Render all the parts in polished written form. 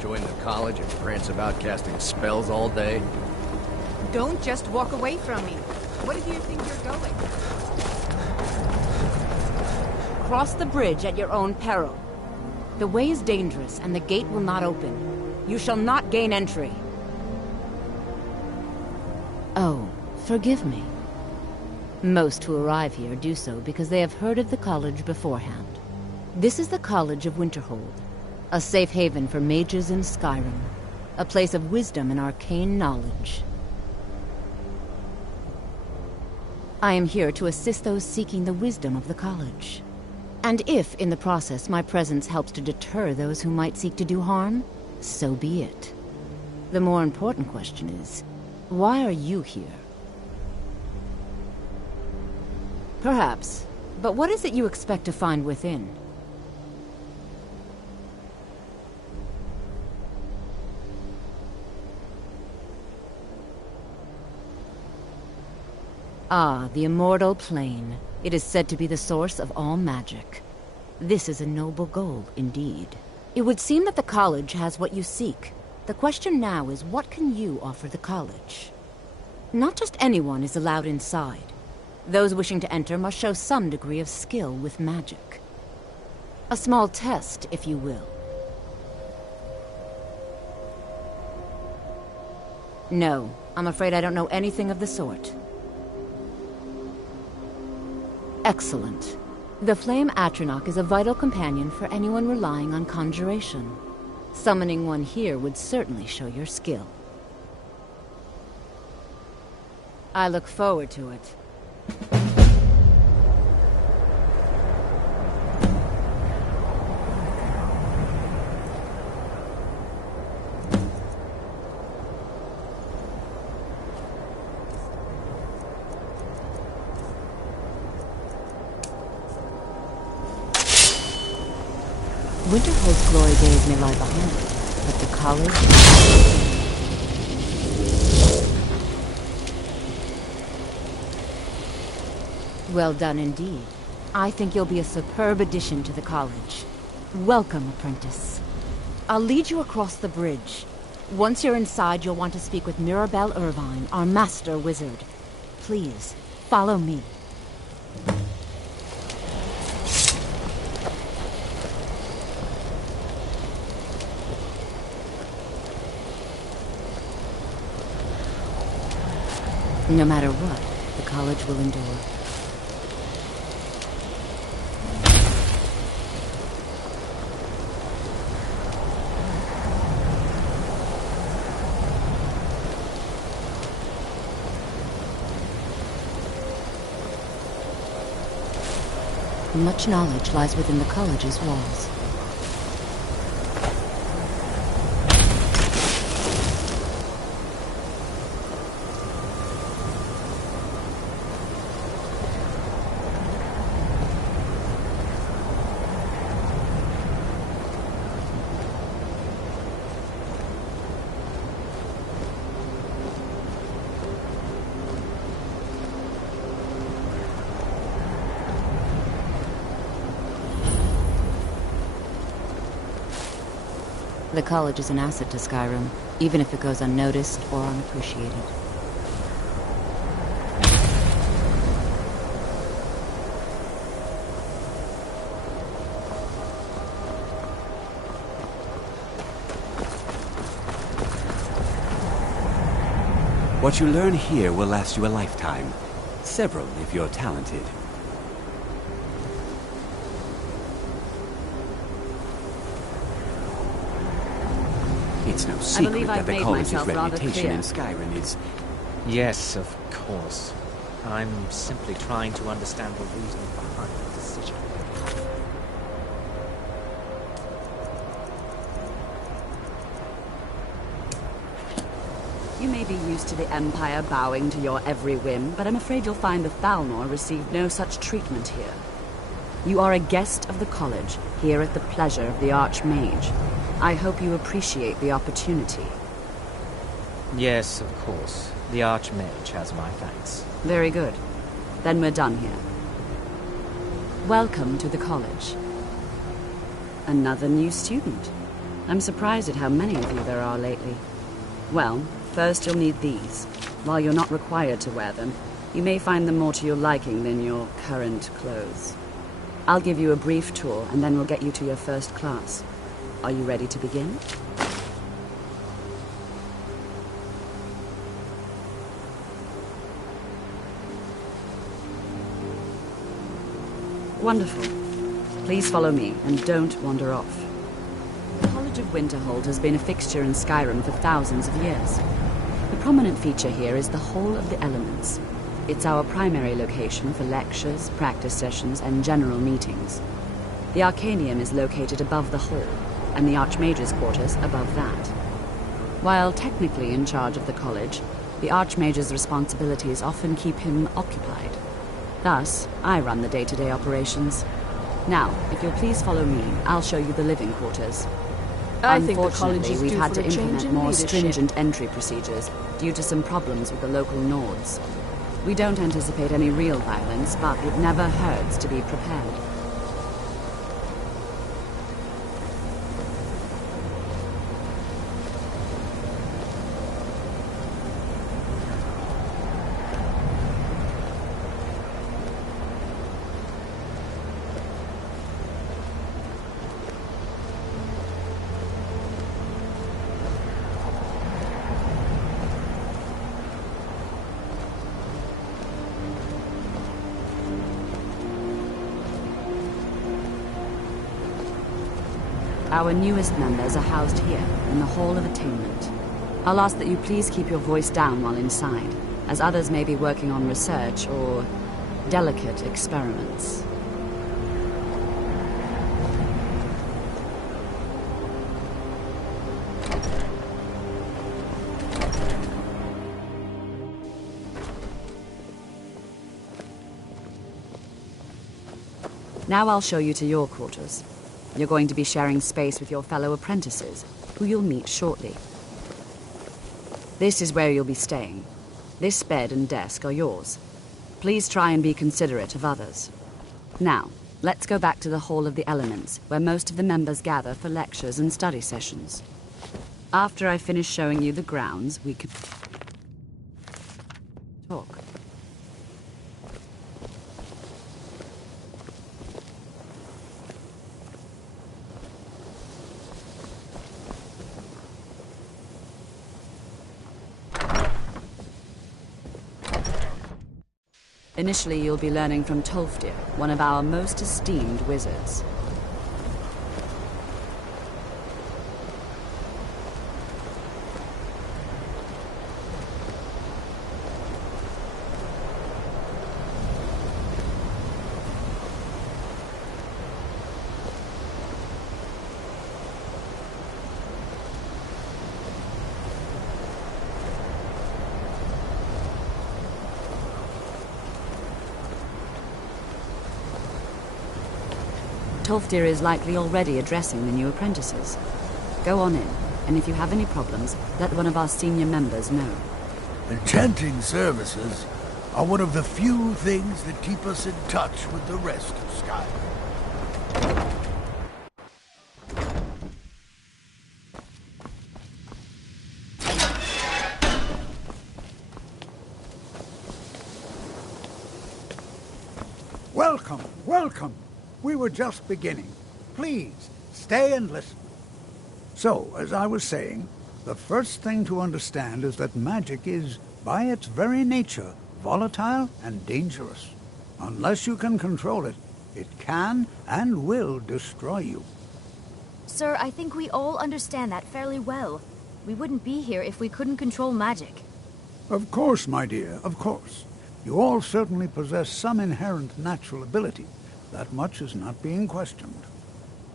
Join the college and prance about casting spells all day? Don't just walk away from me. Where do you think you're going? Cross the bridge at your own peril. The way is dangerous, and the gate will not open. You shall not gain entry. Oh, forgive me. Most who arrive here do so because they have heard of the college beforehand. This is the College of Winterhold, a safe haven for mages in Skyrim, a place of wisdom and arcane knowledge. I am here to assist those seeking the wisdom of the college. And if, in the process, my presence helps to deter those who might seek to do harm, so be it. The more important question is, why are you here? Perhaps, but what is it you expect to find within? Ah, the immortal plane. It is said to be the source of all magic. This is a noble goal, indeed. It would seem that the college has what you seek. The question now is, what can you offer the college? Not just anyone is allowed inside. Those wishing to enter must show some degree of skill with magic. A small test, if you will. No, I'm afraid I don't know anything of the sort. Excellent. The Flame Atronach is a vital companion for anyone relying on conjuration. Summoning one here would certainly show your skill. I look forward to it. Winterhold's glory days may lie behind it, but the college... Well done indeed. I think you'll be a superb addition to the college. Welcome, apprentice. I'll lead you across the bridge. Once you're inside, you'll want to speak with Mirabelle Irvine, our master wizard. Please, follow me. No matter what, the college will endure. Much knowledge lies within the college's walls. The college is an asset to Skyrim, even if it goes unnoticed or unappreciated. What you learn here will last you a lifetime. Several, if you're talented. It's no secret that the college's reputation in Skyrim is... Yes, of course. I'm simply trying to understand the reasoning behind the decision. You may be used to the Empire bowing to your every whim, but I'm afraid you'll find the Thalmor received no such treatment here. You are a guest of the college, here at the pleasure of the Archmage. I hope you appreciate the opportunity. Yes, of course. The Archmage has my thanks. Very good. Then we're done here. Welcome to the college. Another new student. I'm surprised at how many of you there are lately. Well, first you'll need these. While you're not required to wear them, you may find them more to your liking than your current clothes. I'll give you a brief tour, and then we'll get you to your first class. Are you ready to begin? Wonderful. Please follow me, and don't wander off. The College of Winterhold has been a fixture in Skyrim for thousands of years. The prominent feature here is the Hall of the Elements. It's our primary location for lectures, practice sessions, and general meetings. The Arcanium is located above the hall, and the Archmage's quarters above that. While technically in charge of the college, the Archmage's responsibilities often keep him occupied. Thus, I run the day-to-day operations. Now, if you'll please follow me, I'll show you the living quarters. I think the college is Unfortunately, we've due had for to a change implement in more leadership. stringent entry procedures due to some problems with the local Nords. We don't anticipate any real violence, but it never hurts to be prepared. Our newest members are housed here, in the Hall of Attainment. I'll ask that you please keep your voice down while inside, as others may be working on research or delicate experiments. Now I'll show you to your quarters. You're going to be sharing space with your fellow apprentices, who you'll meet shortly. This is where you'll be staying. This bed and desk are yours. Please try and be considerate of others. Now, let's go back to the Hall of the Elements, where most of the members gather for lectures and study sessions. After I finish showing you the grounds, we can talk. Initially, you'll be learning from Tolfdir, one of our most esteemed wizards. Tolfdir is likely already addressing the new apprentices. Go on in, and if you have any problems, let one of our senior members know. Enchanting services are one of the few things that keep us in touch with the rest of Skyrim. Welcome, welcome. We were just beginning. Please, stay and listen. So, as I was saying, the first thing to understand is that magic is, by its very nature, volatile and dangerous. Unless you can control it, it can and will destroy you. Sir, I think we all understand that fairly well. We wouldn't be here if we couldn't control magic. Of course, my dear, of course. You all certainly possess some inherent natural ability. That much is not being questioned.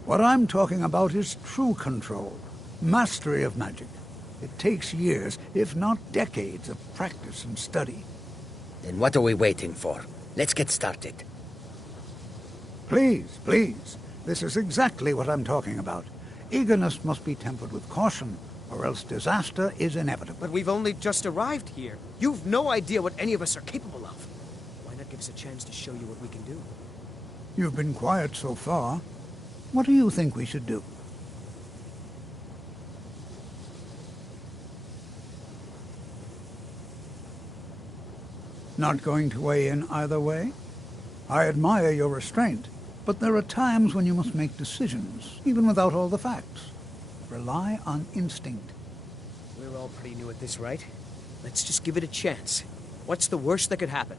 What I'm talking about is true control, mastery of magic. It takes years, if not decades, of practice and study. Then what are we waiting for? Let's get started. Please, please. This is exactly what I'm talking about. Eagerness must be tempered with caution, or else disaster is inevitable. But we've only just arrived here. You've no idea what any of us are capable of. Why not give us a chance to show you what we can do? You've been quiet so far. What do you think we should do? Not going to weigh in either way? I admire your restraint, but there are times when you must make decisions, even without all the facts. Rely on instinct. We're all pretty new at this, right? Let's just give it a chance. What's the worst that could happen?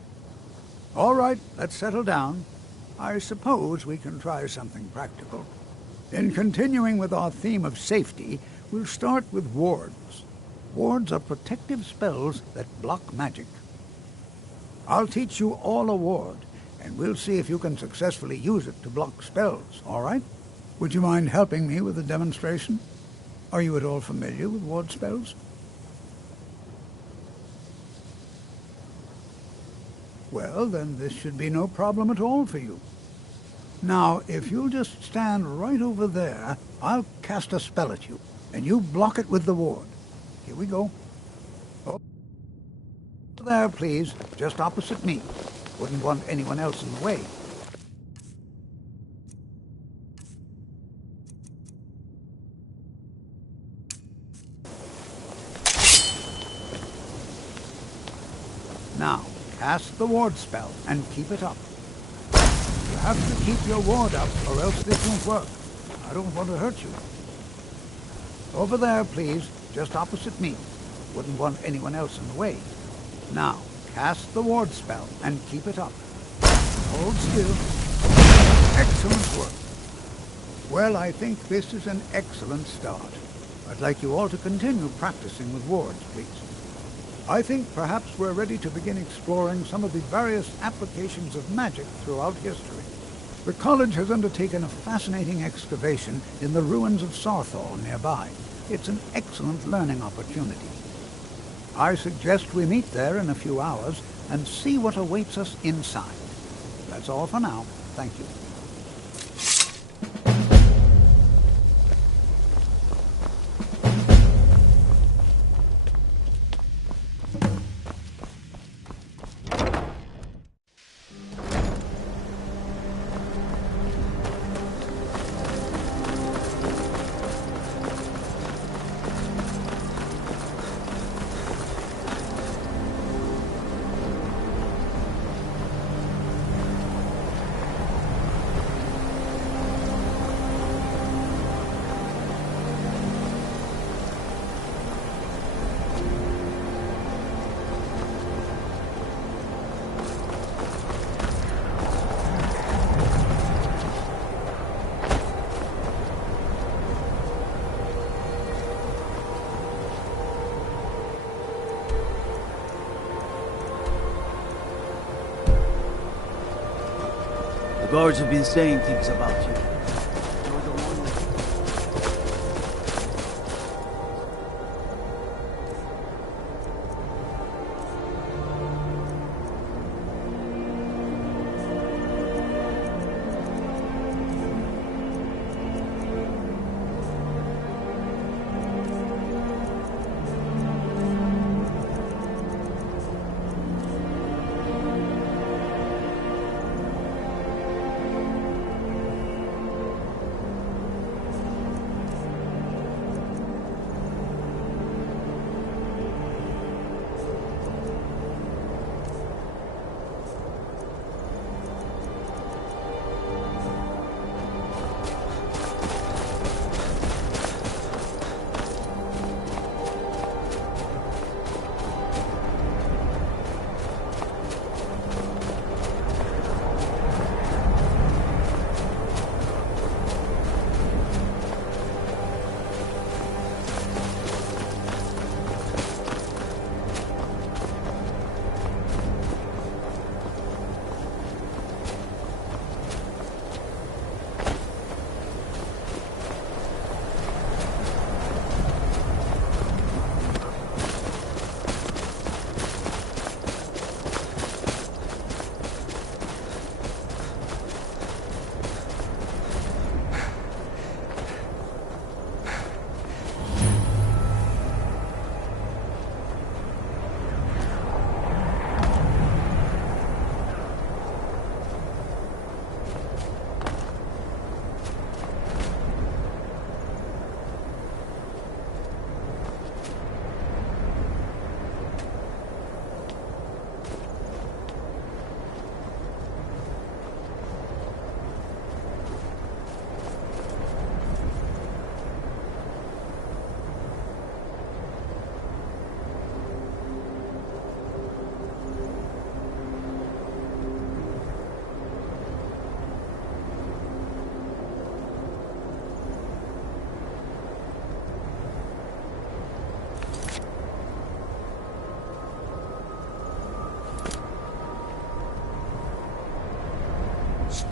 All right, let's settle down. I suppose we can try something practical. In continuing with our theme of safety, we'll start with wards. Wards are protective spells that block magic. I'll teach you all a ward, and we'll see if you can successfully use it to block spells, all right? Would you mind helping me with the demonstration? Are you at all familiar with ward spells? Well, then this should be no problem at all for you. Now, if you'll just stand right over there, I'll cast a spell at you, and you block it with the ward. Here we go. Oh. There, please, just opposite me. Wouldn't want anyone else in the way. Now, cast the ward spell and keep it up. You have to keep your ward up, or else this won't work. I don't want to hurt you. Over there, please, just opposite me. Wouldn't want anyone else in the way. Now, cast the ward spell and keep it up. Hold still. Excellent work. Well, I think this is an excellent start. I'd like you all to continue practicing with wards, please. I think perhaps we're ready to begin exploring some of the various applications of magic throughout history. The college has undertaken a fascinating excavation in the ruins of Sarthal nearby. It's an excellent learning opportunity. I suggest we meet there in a few hours and see what awaits us inside. That's all for now. Thank you. The guards have been saying things about you.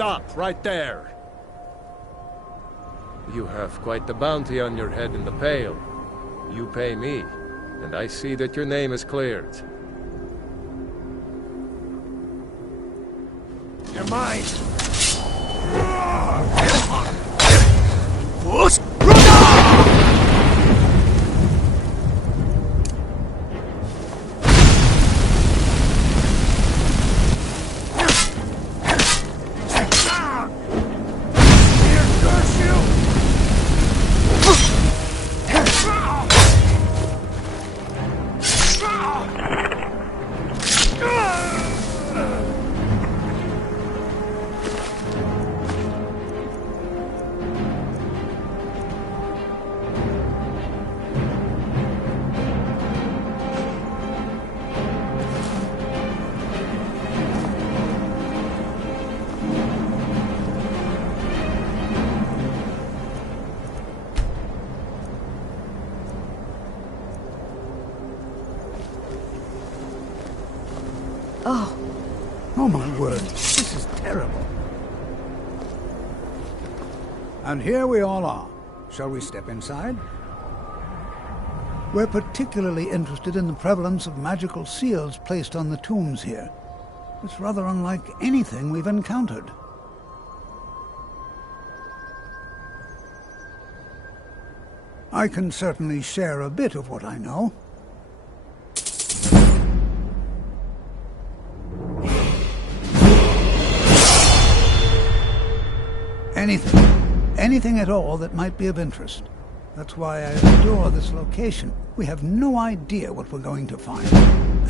Stop, right there. You have quite the bounty on your head in the Pale. You pay me, and I see that your name is cleared. You're mine! Oh my word, this is terrible. And here we all are. Shall we step inside? We're particularly interested in the prevalence of magical seals placed on the tombs here. It's rather unlike anything we've encountered. I can certainly share a bit of what I know. Anything at all that might be of interest. That's why I adore this location. We have no idea what we're going to find.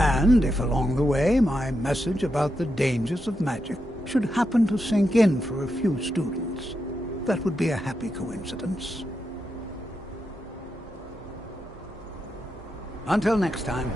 And if along the way my message about the dangers of magic should happen to sink in for a few students, that would be a happy coincidence. Until next time.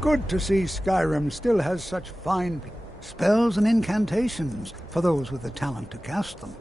Good to see Skyrim still has such fine spells and incantations for those with the talent to cast them.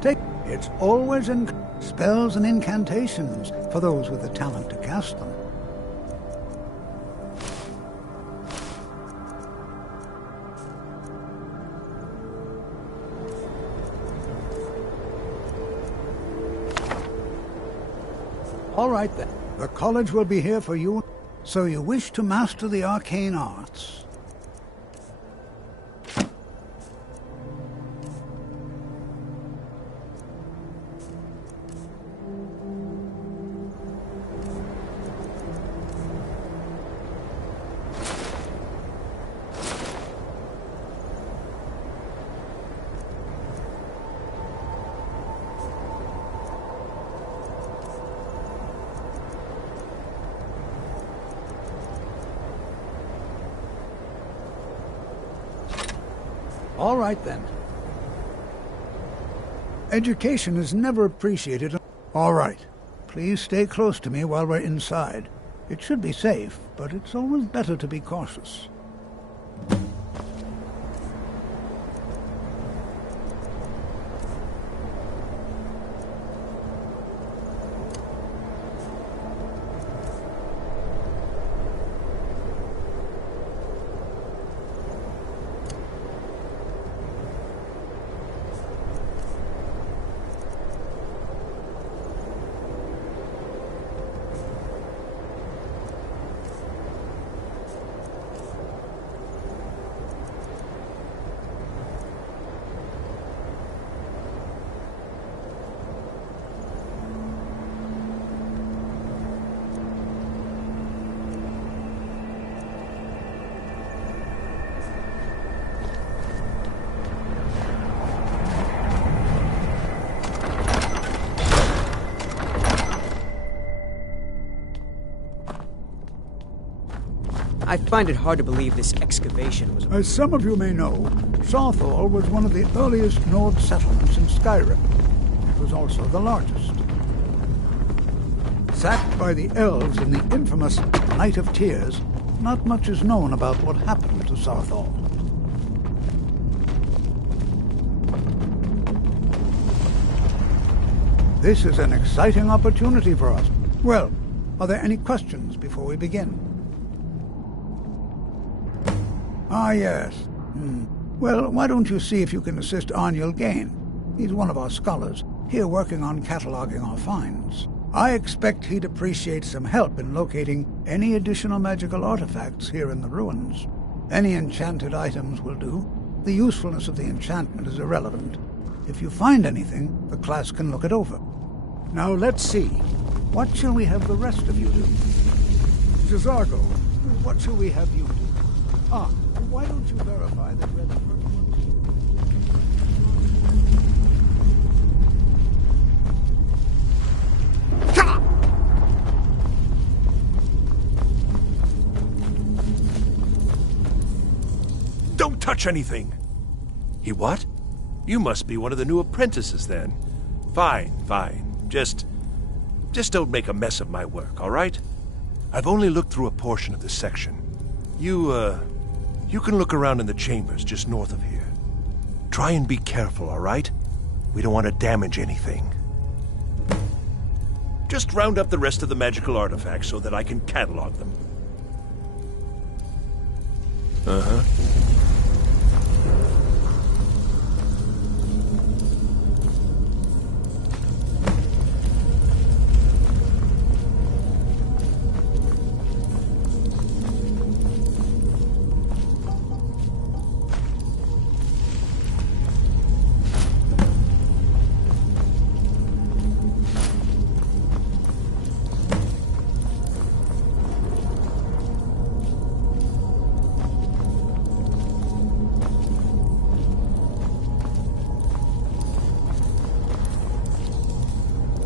Take it's always in spells and incantations for those with the talent to cast them. All right then. The college will be here for you. So you wish to master the arcane arts? All right, then. Education is never appreciated. All right. Please stay close to me while we're inside. It should be safe, but it's always better to be cautious. I find it hard to believe this excavation was... As some of you may know, Southall was one of the earliest Nord settlements in Skyrim. It was also the largest. Sacked by the elves in the infamous Night of Tears, not much is known about what happened to Southall. This is an exciting opportunity for us. Well, are there any questions before we begin? Ah, yes. Well, why don't you see if you can assist Arniel Gain? He's one of our scholars, here working on cataloging our finds. I expect he'd appreciate some help in locating any additional magical artifacts here in the ruins. Any enchanted items will do. The usefulness of the enchantment is irrelevant. If you find anything, the class can look it over. Now let's see. What shall we have the rest of you do? Zizargo, what shall we have you do? Ah, why don't you verify that we're the first one? Don't touch anything! He what? You must be one of the new apprentices, then. Fine, fine. Just don't make a mess of my work, all right? I've only looked through a portion of this section. You can look around in the chambers just north of here. Try and be careful, all right? We don't want to damage anything. Just round up the rest of the magical artifacts so that I can catalog them. Uh-huh.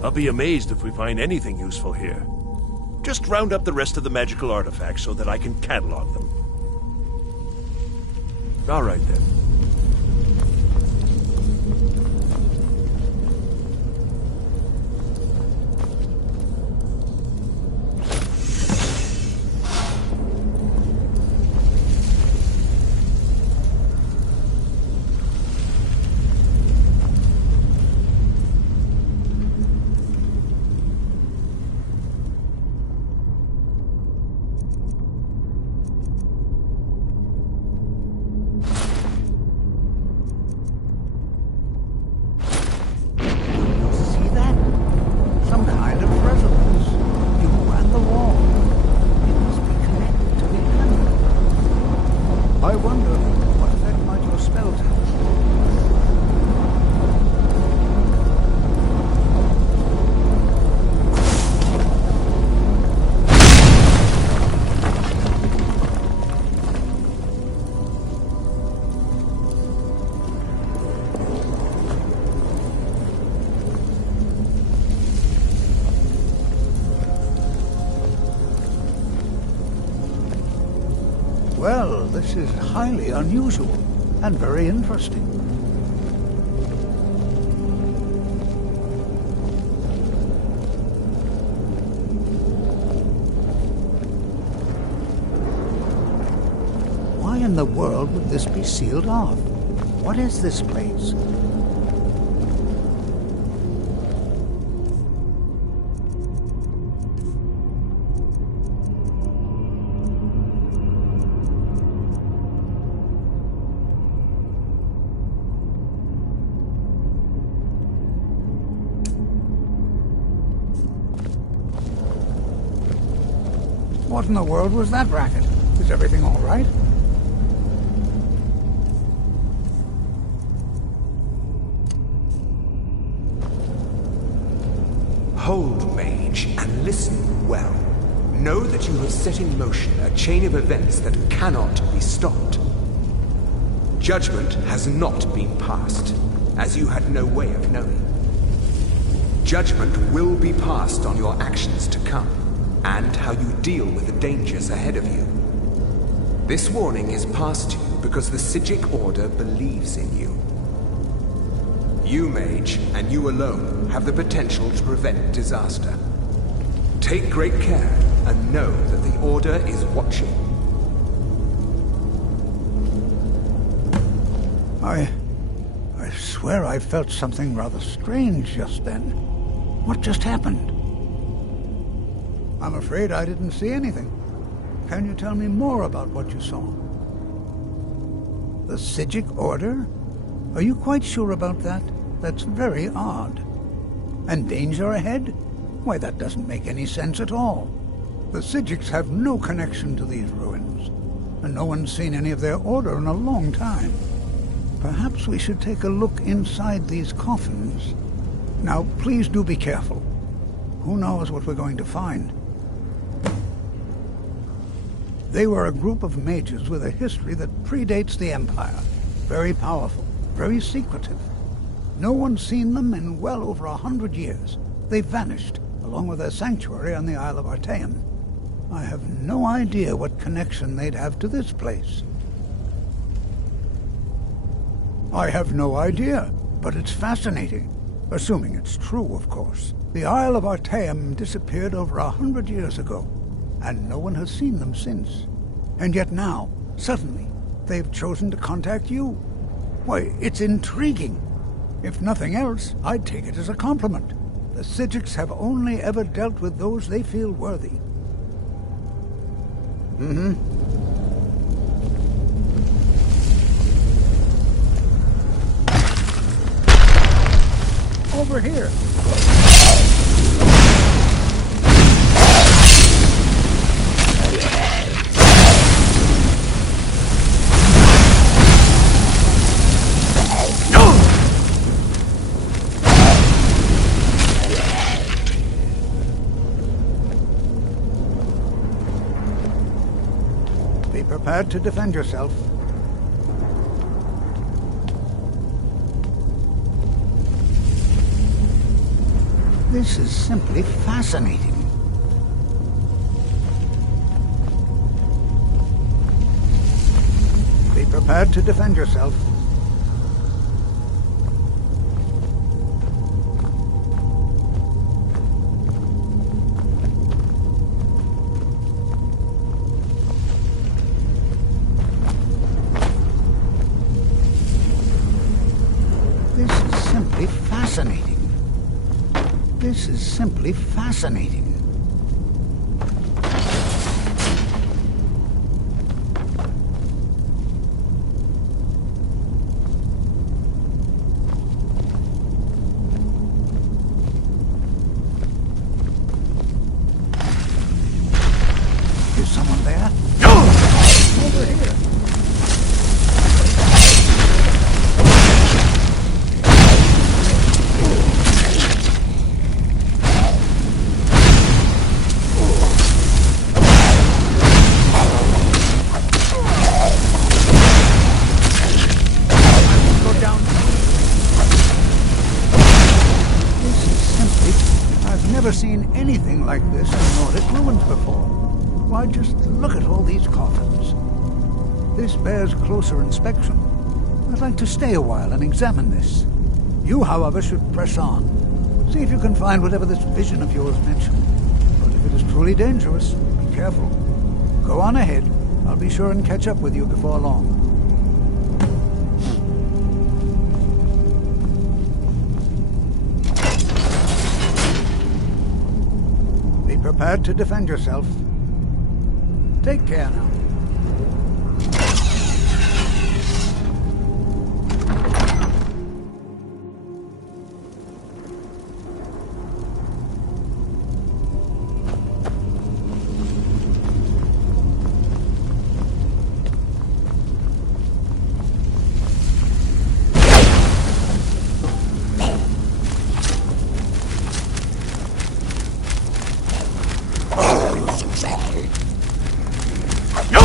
I'll be amazed if we find anything useful here. Just round up the rest of the magical artifacts so that I can catalog them. All right, then. This is highly unusual and very interesting. Why in the world would this be sealed off? What is this place? What in the world was that racket? Is everything all right? Hold, mage, and listen well. Know that you have set in motion a chain of events that cannot be stopped. Judgment has not been passed, as you had no way of knowing. Judgment will be passed on your actions to come, and how you deal with the dangers ahead of you. This warning is passed to you because the Psijic Order believes in you. You, mage, and you alone, have the potential to prevent disaster. Take great care, and know that the Order is watching. I swear I felt something rather strange just then. What just happened? I'm afraid I didn't see anything. Can you tell me more about what you saw? The Psijic Order? Are you quite sure about that? That's very odd. And danger ahead? Why, that doesn't make any sense at all. The Psijics have no connection to these ruins, and no one's seen any of their order in a long time. Perhaps we should take a look inside these coffins. Now, please do be careful. Who knows what we're going to find? They were a group of mages with a history that predates the Empire. Very powerful, very secretive. No one's seen them in well over 100 years. They vanished, along with their sanctuary on the Isle of Artaeum. I have no idea what connection they'd have to this place. I have no idea, but it's fascinating. Assuming it's true, of course. The Isle of Artaeum disappeared over 100 years ago, and no one has seen them since. And yet now, suddenly, they've chosen to contact you. Why, it's intriguing. If nothing else, I'd take it as a compliment. The Psijics have only ever dealt with those they feel worthy. Over here. Be prepared to defend yourself. This is simply fascinating. Be prepared to defend yourself. This is simply fascinating. This is simply fascinating. Is someone there? Over here. Never seen anything like this in Nordic ruins before. Why, just look at all these coffins. This bears closer inspection. I'd like to stay a while and examine this. You, however, should press on. See if you can find whatever this vision of yours mentioned. But if it is truly dangerous, be careful. Go on ahead. I'll be sure and catch up with you before long. Be prepared to defend yourself. Take care now. Yo!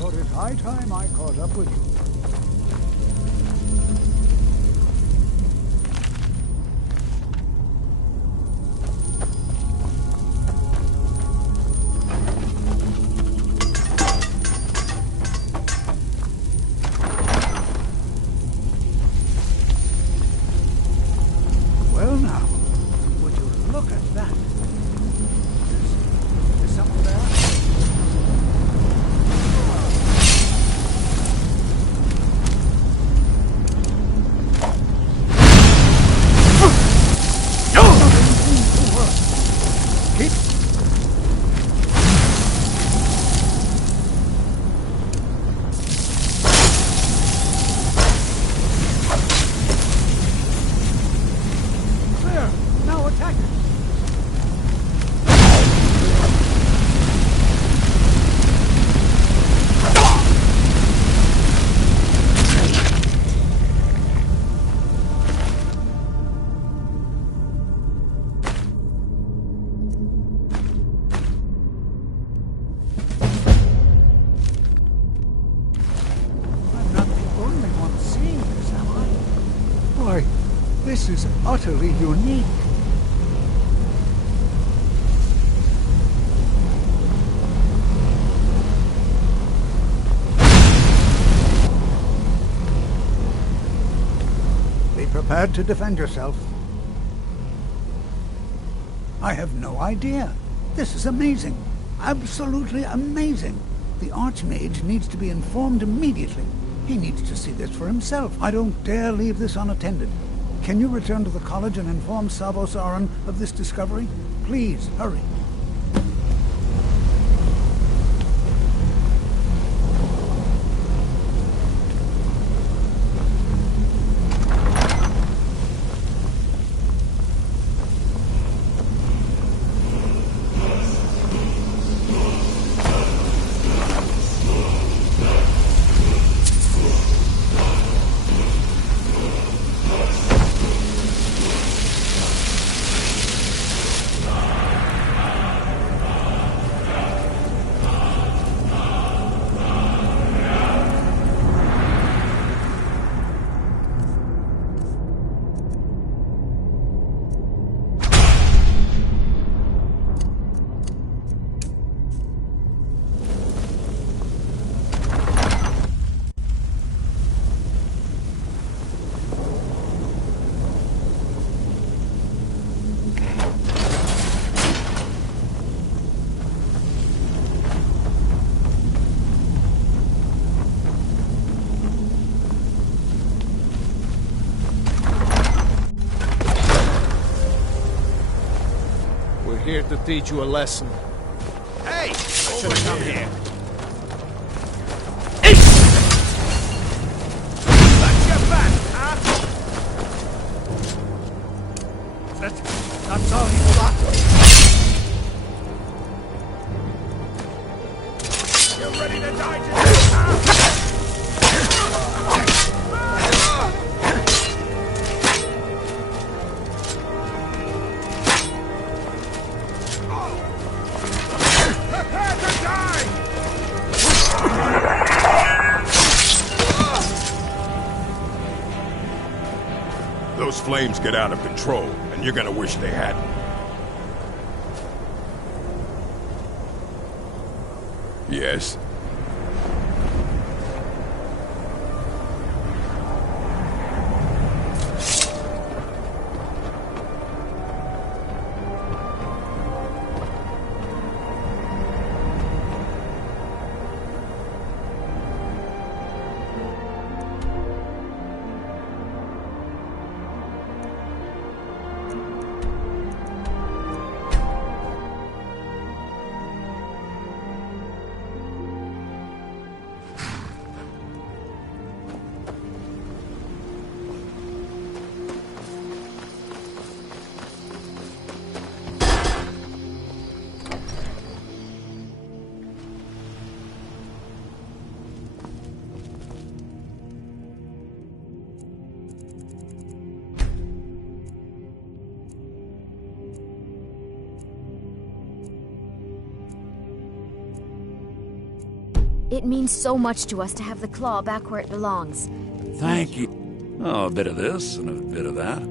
thought it high time I caught up with you. Well now, would you look at that? Is someone there? Clear! Now attack it! I'm not the only one seeing this, am I? Why, this is utterly unique. Be prepared to defend yourself. I have no idea. This is amazing. Absolutely amazing. The Archmage needs to be informed immediately. He needs to see this for himself. I don't dare leave this unattended. Can you return to the college and inform Savos Aran of this discovery? Please, hurry. We're here to teach you a lesson. Hey! I should have come here. That's your back, huh? That's all you got. You're ready to die today, huh? Prepare to die! Those flames get out of control, and you're gonna wish they hadn't. Yes? It means so much to us to have the claw back where it belongs. Thank you. Oh, a bit of this and a bit of that.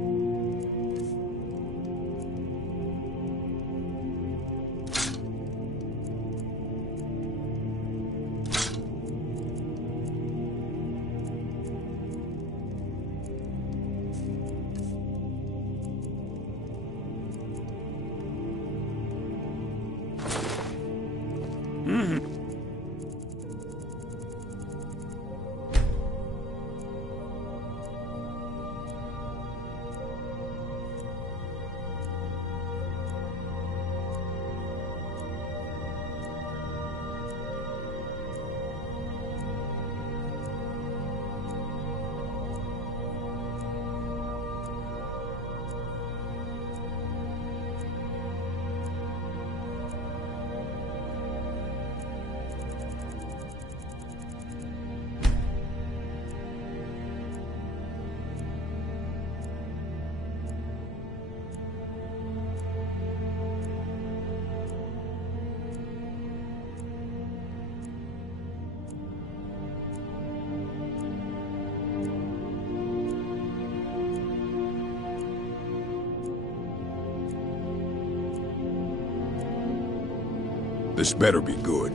This better be good.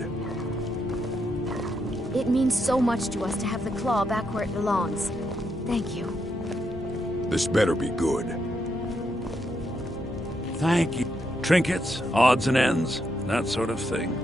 It means so much to us to have the claw back where it belongs. Thank you. This better be good. Thank you. Trinkets, odds and ends, that sort of thing.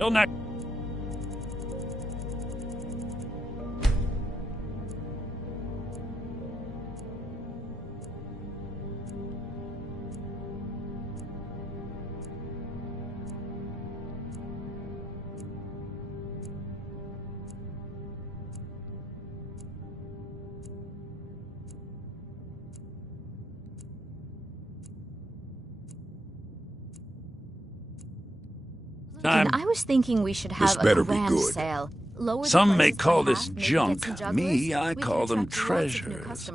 Till next. I was thinking we should have a grand sale. Lower Some may call this junk. Me, I call them treasures.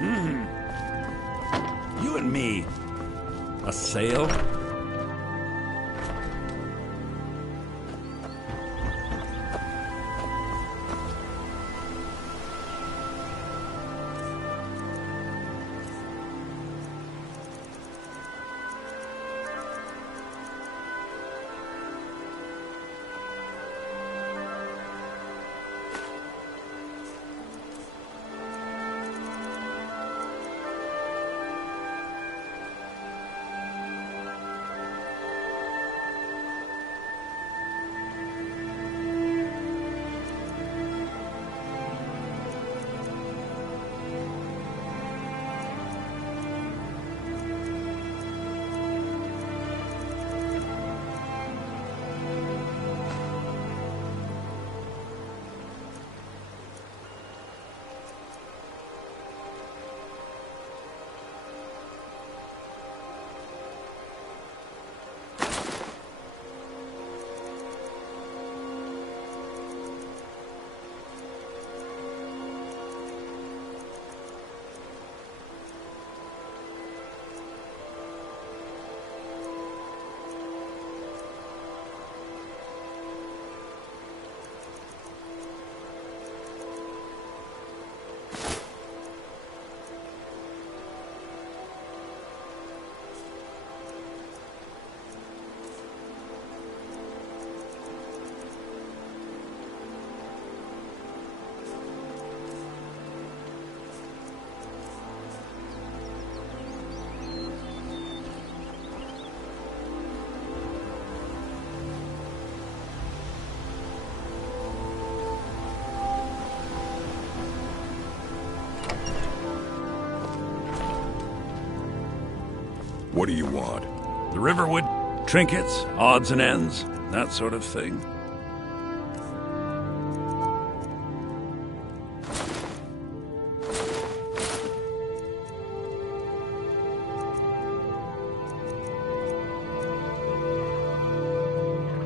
You and me. A sail? What do you want? The Riverwood? Trinkets, odds and ends, that sort of thing.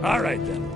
All right, then.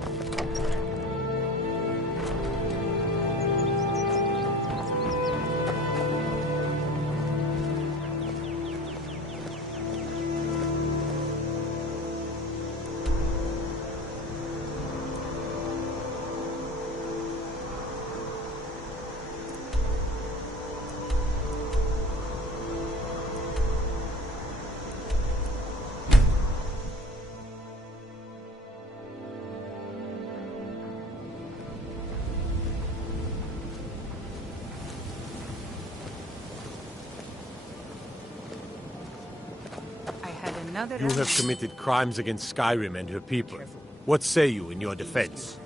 You have committed crimes against Skyrim and her people. What say you in your defense?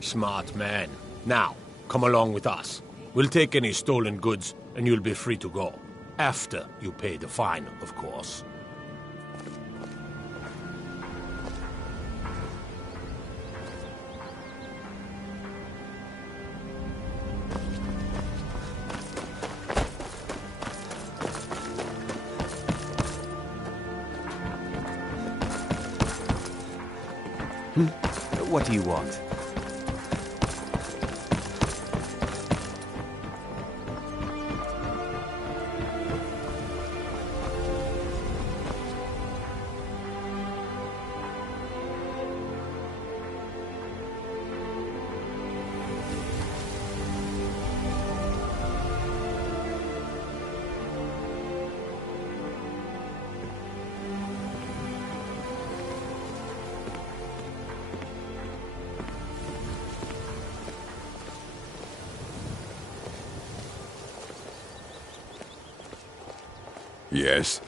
Smart man. Now, come along with us. We'll take any stolen goods, and you'll be free to go. After you pay the fine, of course. What do you want? Yes?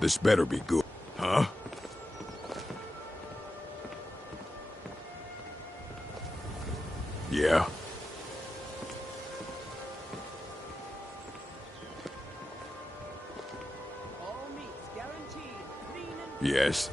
This better be good. Huh? Yeah? Yes?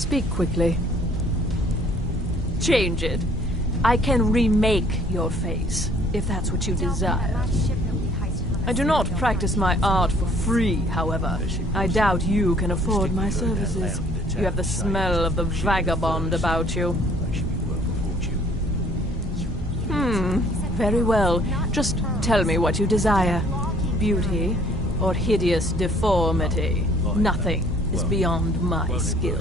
Speak quickly. Change it. I can remake your face, if that's what you desire. I do not practice my art for free, however. I doubt you can afford my services. You have the smell of the vagabond about you. Very well. Just tell me what you desire. Beauty or hideous deformity. Nothing is beyond my skill.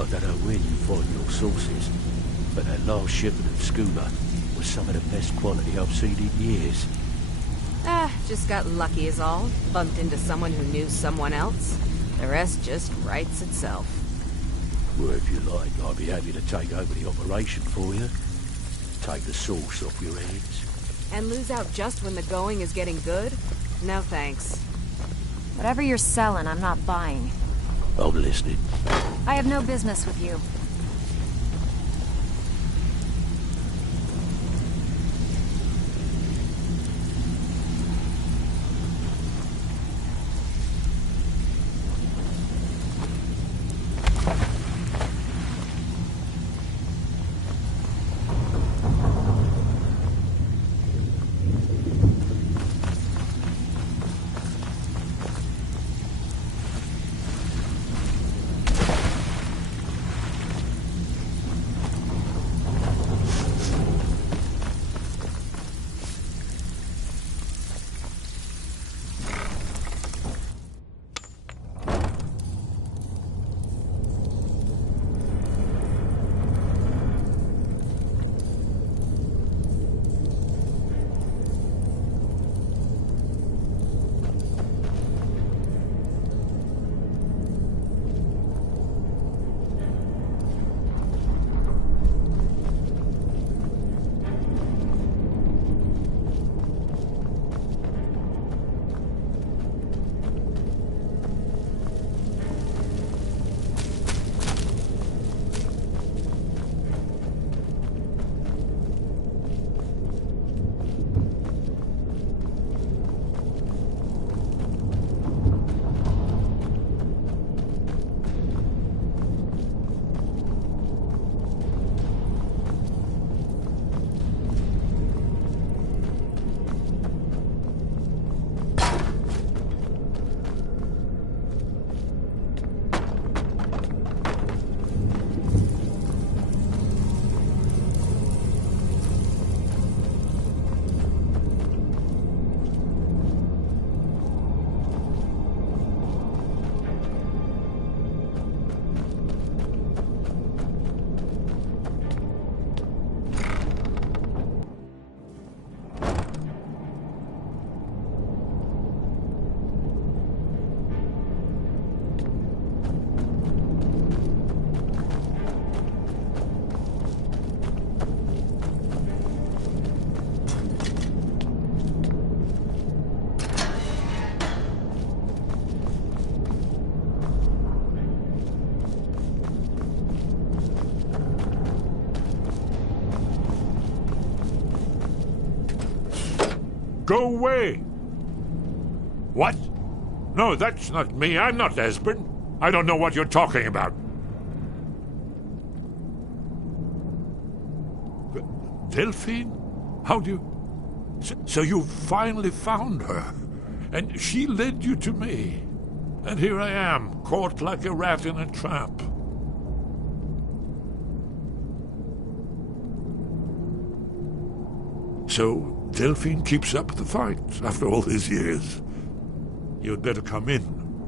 I don't know where you find your sources, but that last shipment of schooner was some of the best quality I've seen in years. Just got lucky is all. Bumped into someone who knew someone else. The rest just writes itself. Well, if you like, I'd be happy to take over the operation for you. Take the sauce off your heads. And lose out just when the going is getting good? No thanks. Whatever you're selling, I'm not buying. I'm listening. I have no business with you. Go away! What? No, that's not me. I'm not Esbern. I don't know what you're talking about. Delphine? How do you... So you finally found her, and she led you to me. And here I am, caught like a rat in a trap. So, Delphine keeps up the fight after all these years. You'd better come in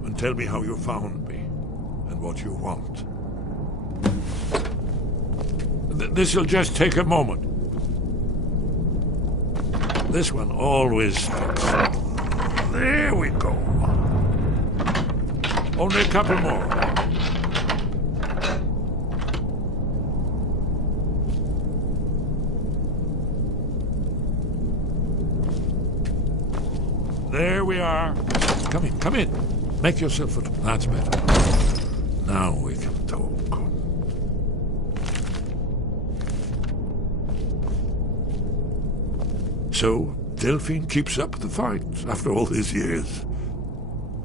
and tell me how you found me and what you want. This'll just take a moment. This one always fits. There we go. Only a couple more. There we are. Come in, come in. Make yourself at home. That's better. Now we can talk. So, Delphine keeps up the fight after all these years.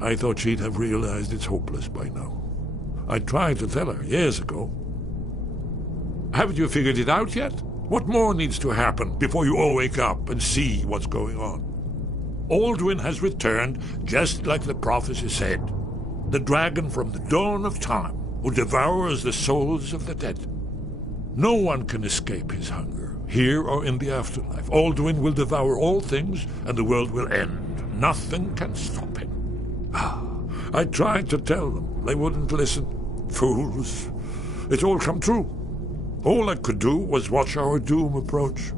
I thought she'd have realized it's hopeless by now. I tried to tell her years ago. Haven't you figured it out yet? What more needs to happen before you all wake up and see what's going on? Alduin has returned just like the prophecy said. The dragon from the dawn of time who devours the souls of the dead. No one can escape his hunger, here or in the afterlife. Alduin will devour all things and the world will end. Nothing can stop him. I tried to tell them. They wouldn't listen. Fools. It's all come true. All I could do was watch our doom approach.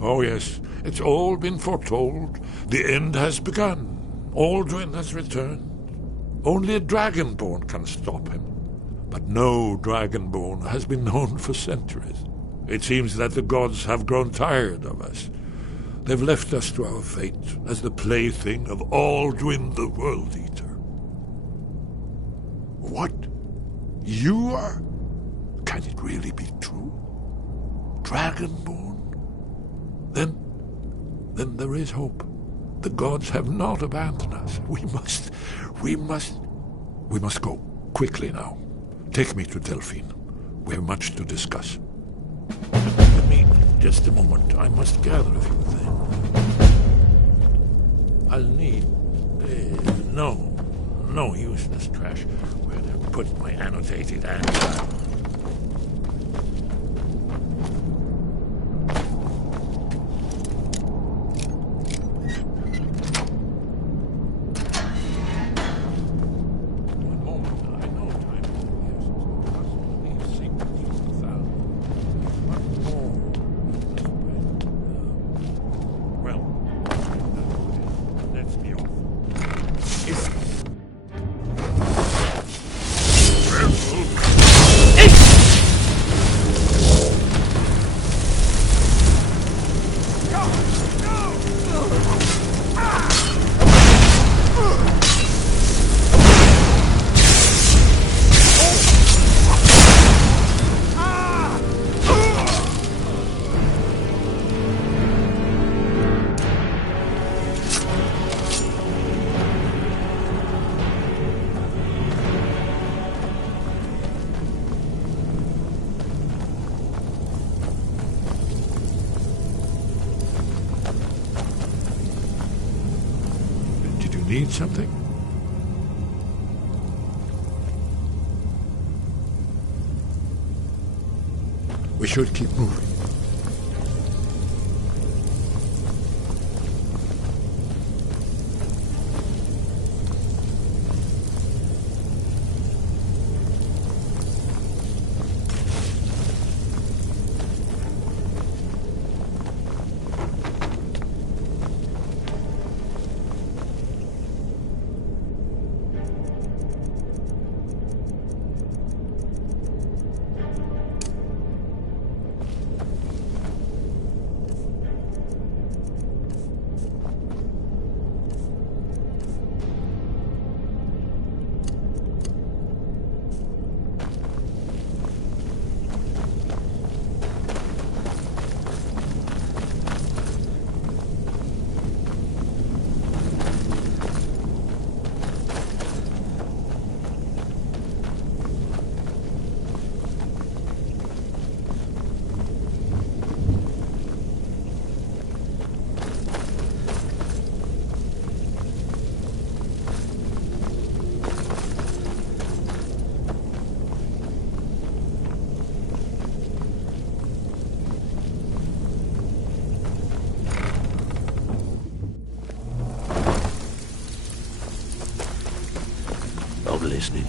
Oh yes, it's all been foretold. The end has begun. Alduin has returned. Only a Dragonborn can stop him. But no Dragonborn has been known for centuries. It seems that the gods have grown tired of us. They've left us to our fate as the plaything of Alduin the World Eater. What? You are? Can it really be true? Dragonborn? Then there is hope. The gods have not abandoned us. We must go. Quickly now. Take me to Delphine. We have much to discuss. Let me, just a moment. I must gather a few things. I'll need... no useless trash. Where to put my annotated answer? Need something? We should keep moving. I'm listening.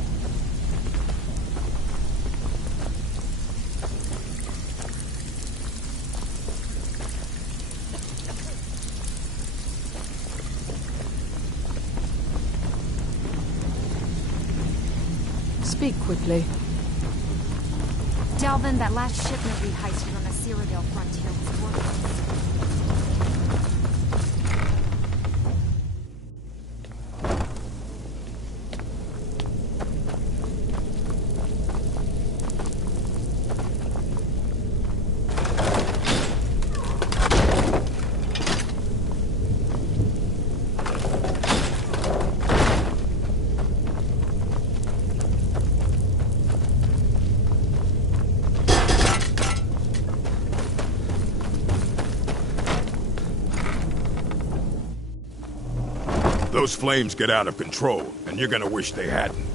Speak quickly. Delvin, that last shipment we heisted on the Cyrodiil frontier was worthless. Those flames get out of control, and you're gonna wish they hadn't.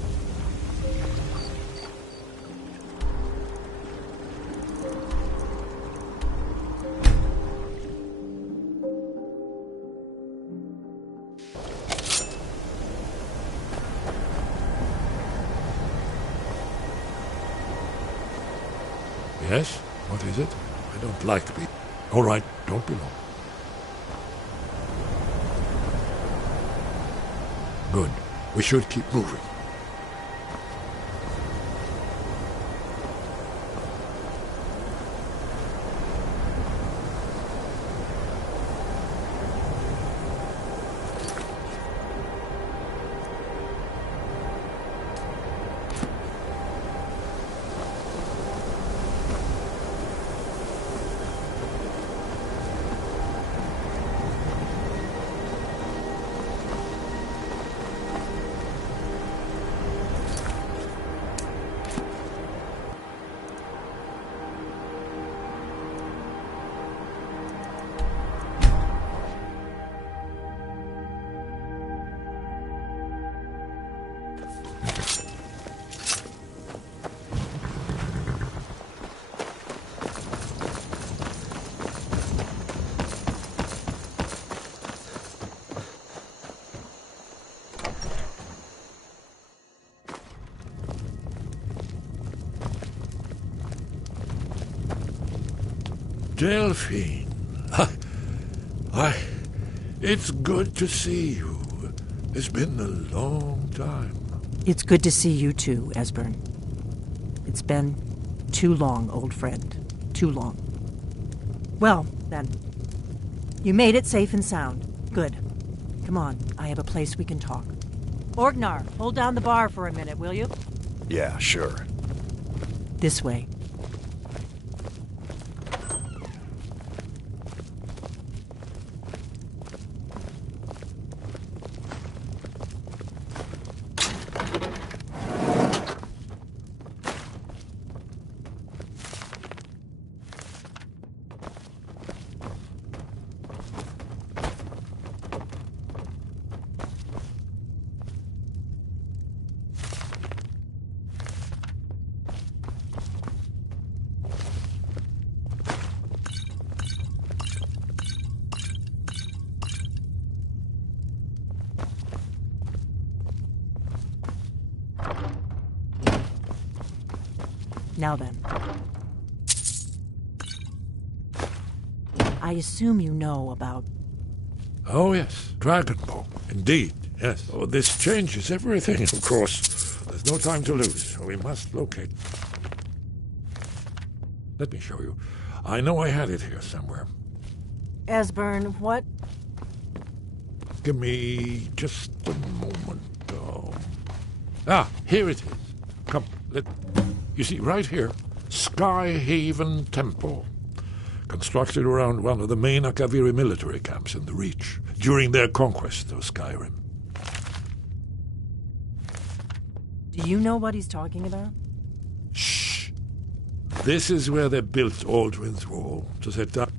Yes? What is it? I don't like to be... All right, don't be long. Good. We should keep moving. Delphine. It's good to see you. It's been a long time. It's good to see you too, Esbern. It's been too long, old friend. Too long. Well, then. You made it safe and sound. Good. Come on, I have a place we can talk. Orgnar, hold down the bar for a minute, will you? Yeah, sure. This way. Now then. I assume you know about... Oh, yes. Dragon Ball. Indeed, yes. Oh, this changes everything, of course. There's no time to lose. We must locate. Let me show you. I know I had it here somewhere. Esbern, what? Give me just a moment. Here it is. Come, you see, right here, Skyhaven Temple. Constructed around one of the main Akaviri military camps in the Reach during their conquest of Skyrim. Do you know what he's talking about? Shh! This is where they built Aldrin's Wall to set up.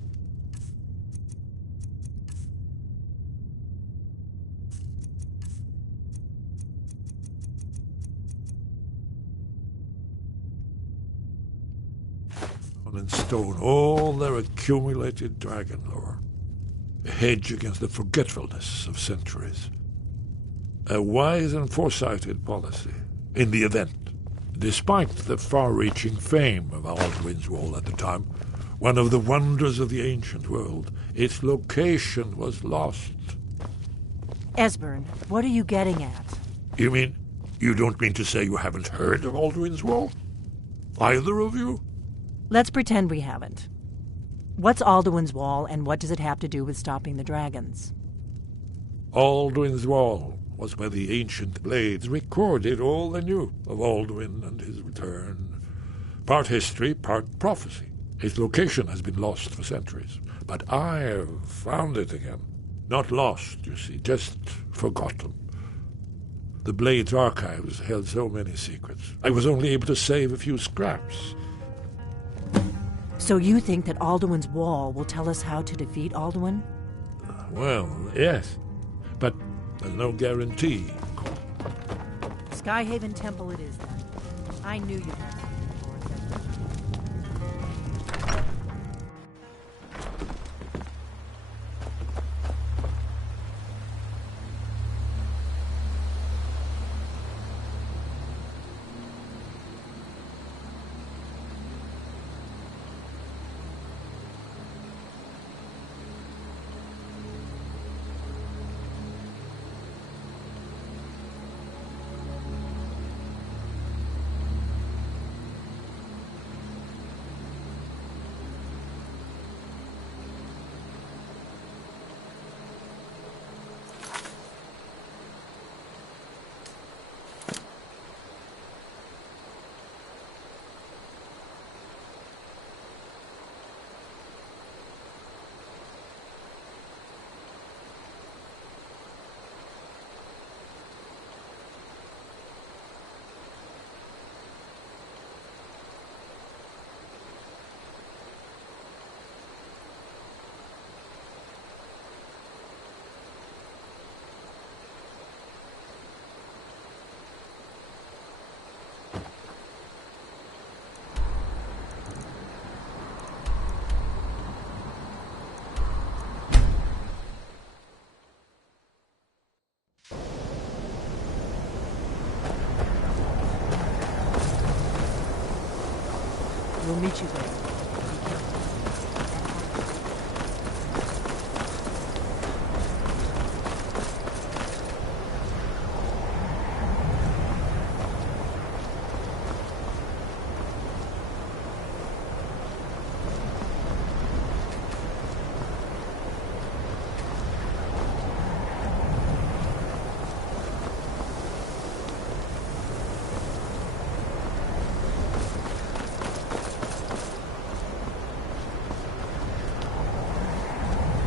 And stone all their accumulated dragon lore. A hedge against the forgetfulness of centuries. A wise and foresighted policy in the event. Despite the far-reaching fame of Aldrin's Wall at the time, one of the wonders of the ancient world, its location was lost. Esbern, what are you getting at? You don't mean to say you haven't heard of Aldrin's Wall? Either of you? Let's pretend we haven't. What's Alduin's Wall, and what does it have to do with stopping the dragons? Alduin's Wall was where the ancient blades recorded all they knew of Alduin and his return. Part history, part prophecy. Its location has been lost for centuries, but I have found it again. Not lost, you see, just forgotten. The Blade's archives held so many secrets. I was only able to save a few scraps. So you think that Alduin's Wall will tell us how to defeat Alduin? Well, yes. But there's no guarantee. Skyhaven Temple it is, then. I knew you'd have something for us. meet you there.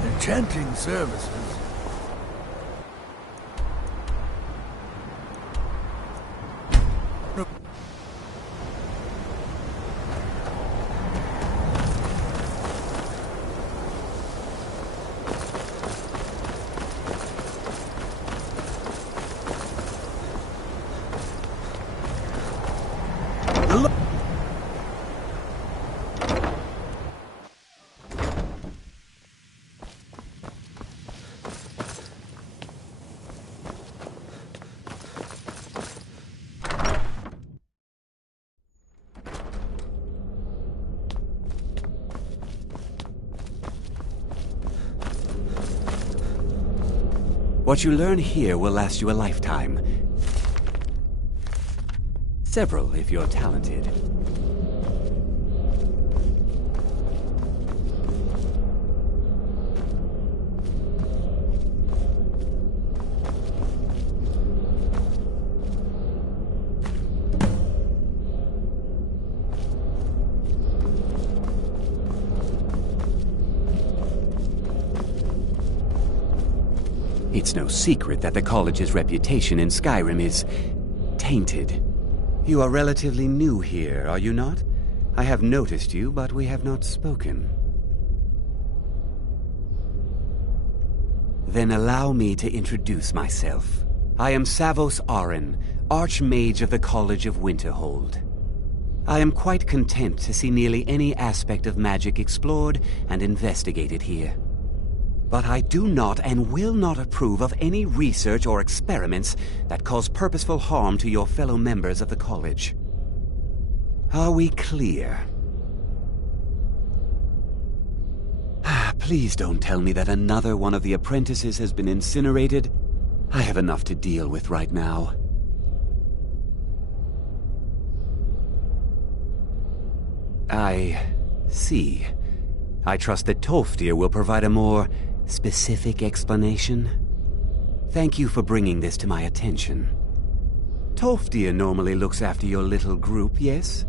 Enchanting services. What you learn here will last you a lifetime. Several, if you're talented. It's no secret that the college's reputation in Skyrim is tainted. You are relatively new here, are you not? I have noticed you, but we have not spoken. Then allow me to introduce myself. I am Savos Arin, Archmage of the College of Winterhold. I am quite content to see nearly any aspect of magic explored and investigated here. But I do not and will not approve of any research or experiments that cause purposeful harm to your fellow members of the college. Are we clear? Please don't tell me that another one of the apprentices has been incinerated. I have enough to deal with right now. I see. I trust that Tolfdir will provide a more specific explanation. Thank you for bringing this to my attention. Tolfdir normally looks after your little group, yes?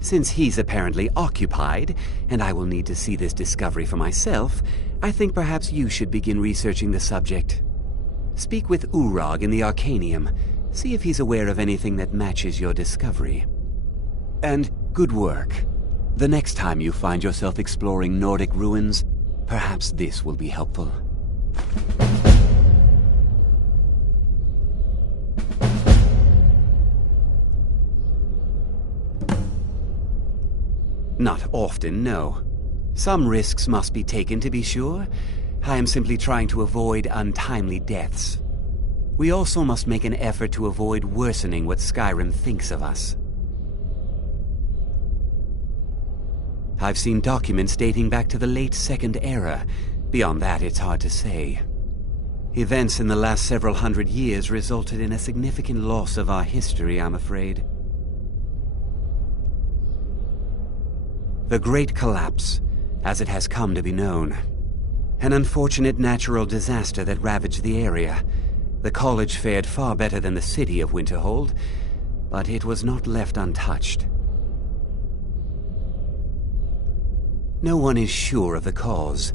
Since he's apparently occupied, and I will need to see this discovery for myself, I think perhaps you should begin researching the subject. Speak with Urag in the Arcanium. See if he's aware of anything that matches your discovery. And good work. The next time you find yourself exploring Nordic ruins, perhaps this will be helpful. Not often, no. Some risks must be taken, to be sure. I am simply trying to avoid untimely deaths. We also must make an effort to avoid worsening what Skyrim thinks of us. I've seen documents dating back to the late Second Era. Beyond that, it's hard to say. Events in the last several hundred years resulted in a significant loss of our history, I'm afraid. The Great Collapse, as it has come to be known. An unfortunate natural disaster that ravaged the area. The college fared far better than the city of Winterhold, but it was not left untouched. No one is sure of the cause.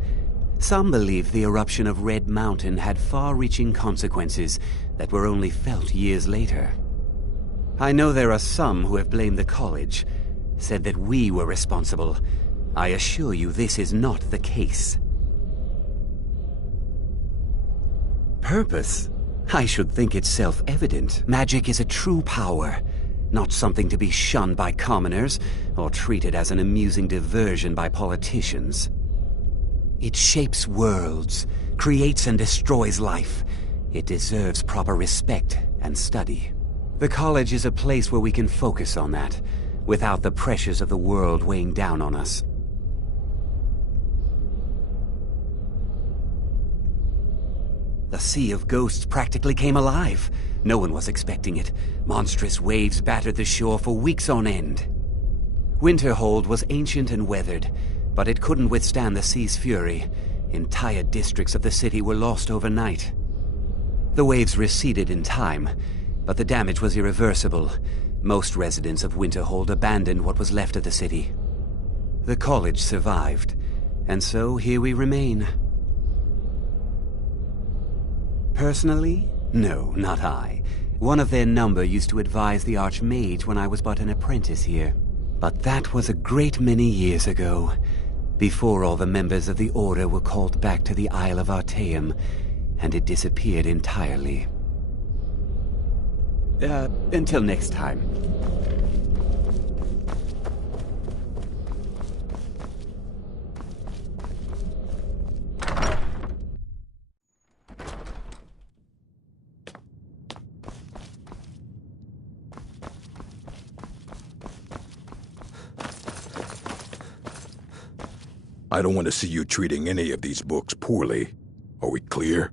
Some believe the eruption of Red Mountain had far-reaching consequences that were only felt years later. I know there are some who have blamed the college, said that we were responsible. I assure you this is not the case. Purpose? I should think it's self-evident. Magic is a true power, not something to be shunned by commoners or treated as an amusing diversion by politicians. It shapes worlds, creates and destroys life. It deserves proper respect and study. The college is a place where we can focus on that. without the pressures of the world weighing down on us. The Sea of Ghosts practically came alive. No one was expecting it. Monstrous waves battered the shore for weeks on end. Winterhold was ancient and weathered, but it couldn't withstand the sea's fury. Entire districts of the city were lost overnight. The waves receded in time, but the damage was irreversible. Most residents of Winterhold abandoned what was left of the city. The college survived, and so here we remain. Personally? No, not I. One of their number used to advise the Archmage when I was but an apprentice here. But that was a great many years ago, before all the members of the Order were called back to the Isle of Artaeum, and it disappeared entirely. Until next time. I don't want to see you treating any of these books poorly. Are we clear?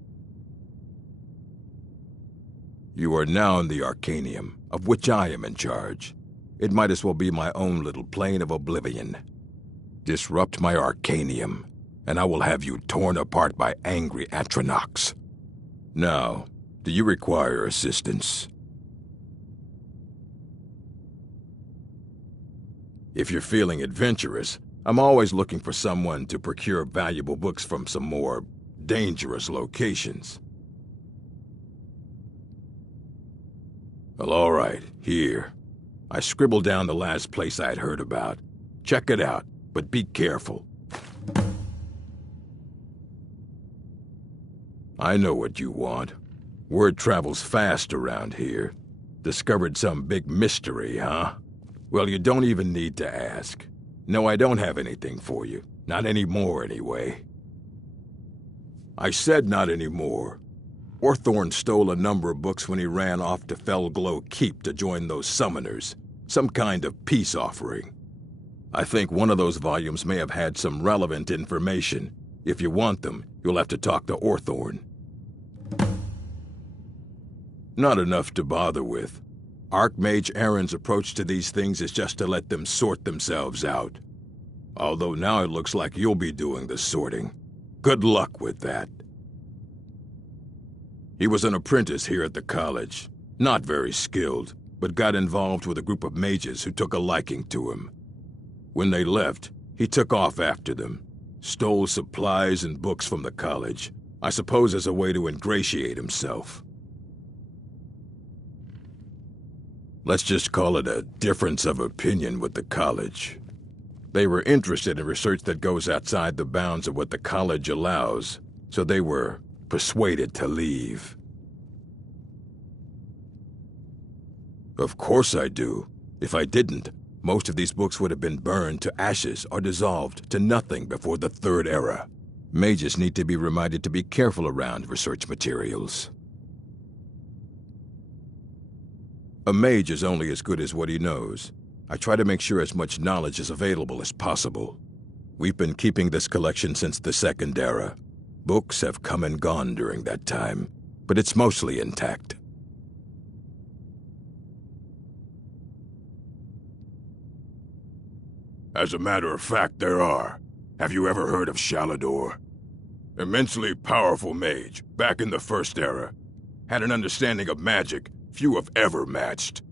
You are now in the Arcanium, of which I am in charge. It might as well be my own little plane of oblivion. Disrupt my Arcanium, and I will have you torn apart by angry Atronachs. Now, do you require assistance? If you're feeling adventurous, I'm always looking for someone to procure valuable books from some more dangerous locations. Well, all right, here. I scribbled down the last place I had heard about. Check it out, but be careful. I know what you want. Word travels fast around here. Discovered some big mystery, huh? Well, you don't even need to ask. No, I don't have anything for you. Not anymore, anyway. I said not anymore. Orthorn stole a number of books when he ran off to Felglow Keep to join those summoners. Some kind of peace offering. I think one of those volumes may have had some relevant information. If you want them, you'll have to talk to Orthorn. Not enough to bother with. Archmage Aaron's approach to these things is just to let them sort themselves out. Although now it looks like you'll be doing the sorting. Good luck with that. He was an apprentice here at the college. Not very skilled, but got involved with a group of mages who took a liking to him. When they left, he took off after them. Stole supplies and books from the college. I suppose as a way to ingratiate himself. Let's just call it a difference of opinion with the college. They were interested in research that goes outside the bounds of what the college allows, so they were persuaded to leave. Of course I do. If I didn't, most of these books would have been burned to ashes or dissolved to nothing before the Third Era. Mages need to be reminded to be careful around research materials. A mage is only as good as what he knows. I try to make sure as much knowledge is available as possible. We've been keeping this collection since the Second Era. Books have come and gone during that time, but it's mostly intact. As a matter of fact, there are. Have you ever heard of Shalador? Immensely powerful mage, back in the First Era. Had an understanding of magic few have ever matched.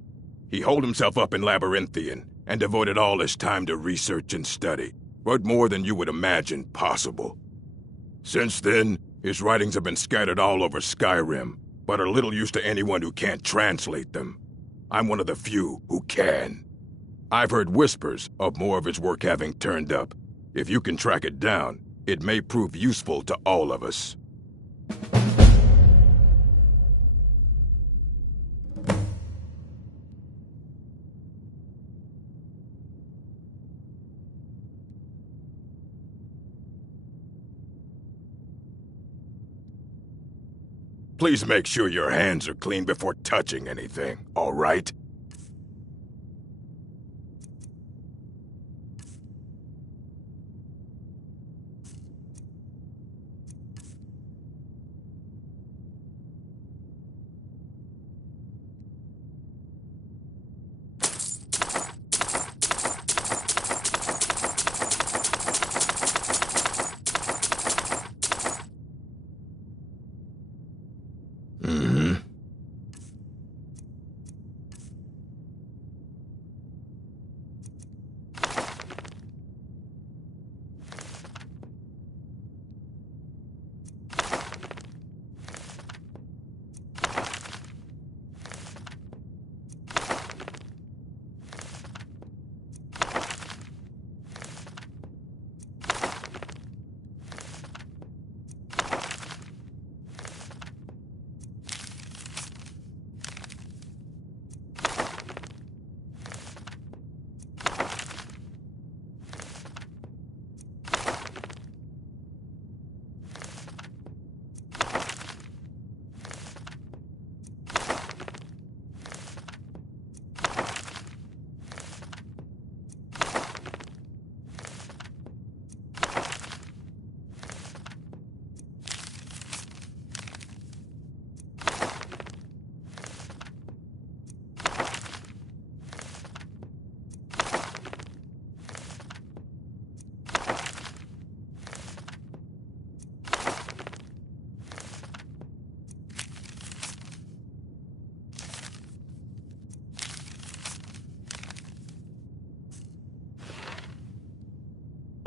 He holed himself up in Labyrinthian and devoted all his time to research and study, but more than you would imagine possible. Since then, his writings have been scattered all over Skyrim, but are little use to anyone who can't translate them. I'm one of the few who can. I've heard whispers of more of his work having turned up. If you can track it down, it may prove useful to all of us. Please make sure your hands are clean before touching anything, all right?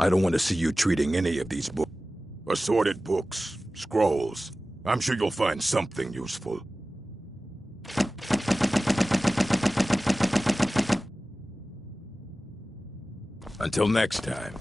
I don't want to see you treating any of these books. Assorted books, scrolls. I'm sure you'll find something useful. Until next time.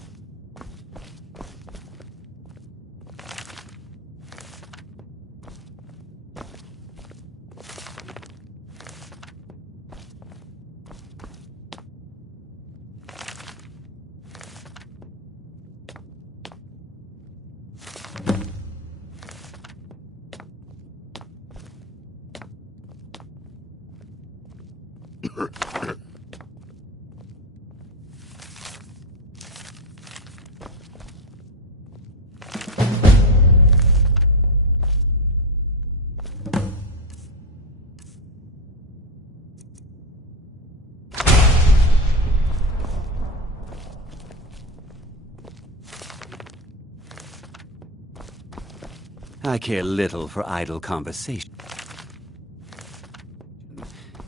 I care little for idle conversation.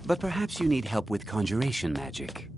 But perhaps you need help with conjuration magic.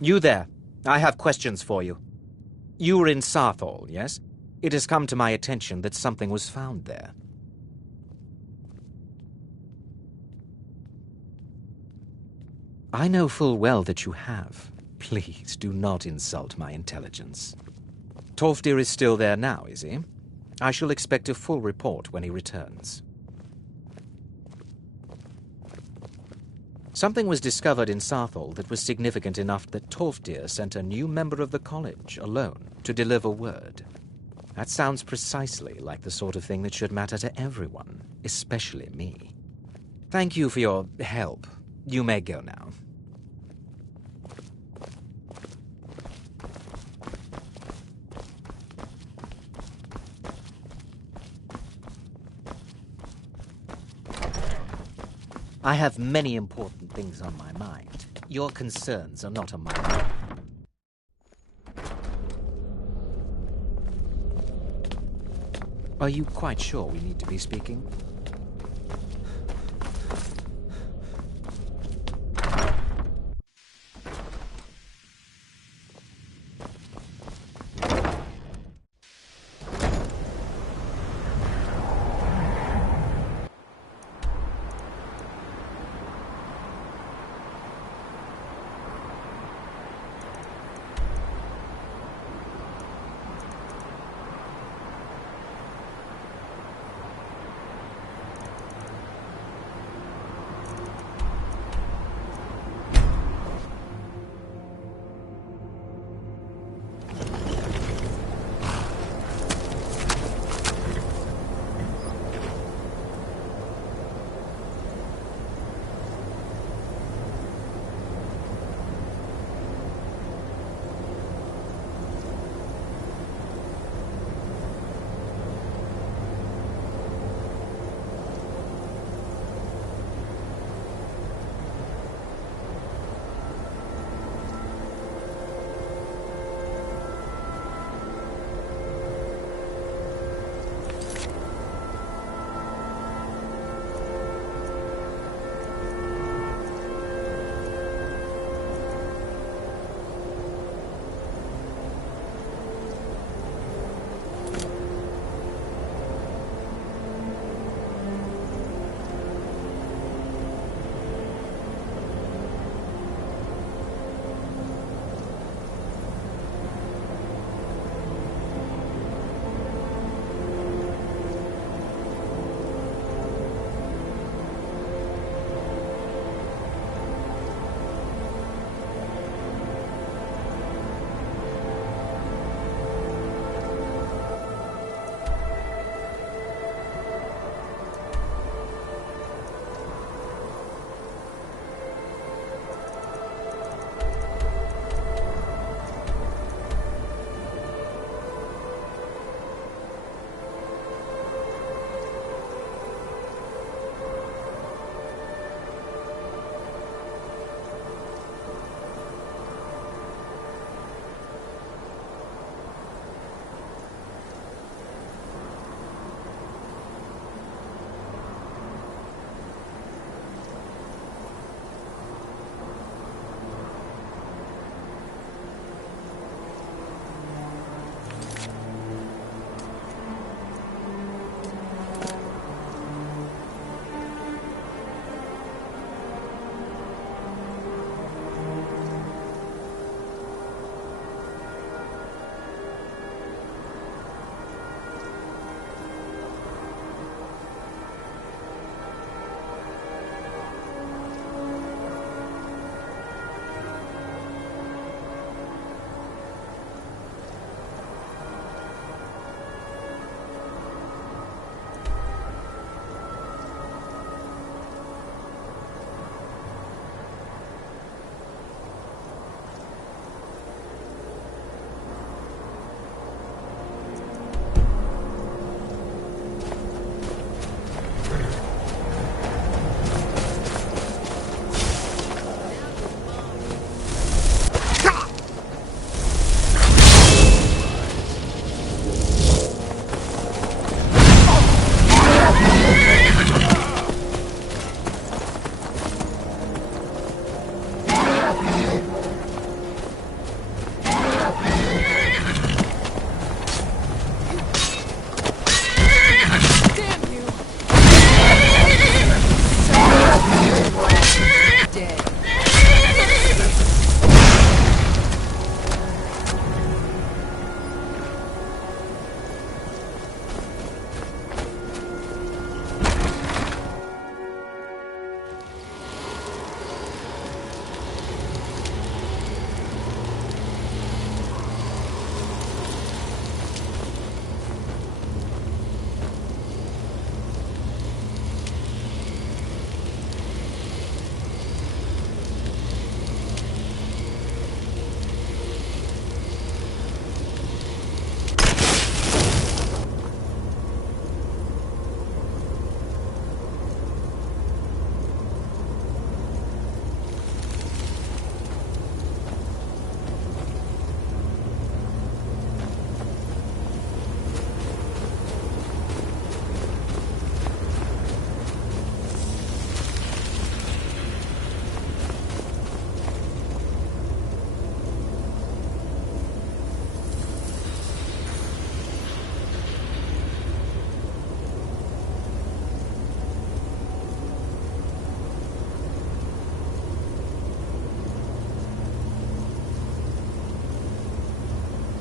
You there. I have questions for you. You were in Sarthal, yes? It has come to my attention that something was found there. I know full well that you have. Please do not insult my intelligence. Tolfdir is still there now, is he? I shall expect a full report when he returns. Something was discovered in Sarthal that was significant enough that Tolfdir sent a new member of the college, alone, to deliver word. That sounds precisely like the sort of thing that should matter to everyone, especially me. Thank you for your help. You may go now. I have many important things on my mind. Your concerns are not on my mind. Are you quite sure we need to be speaking?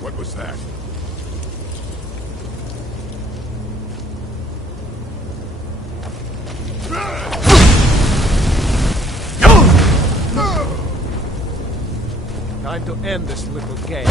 What was that? Time to end this little game.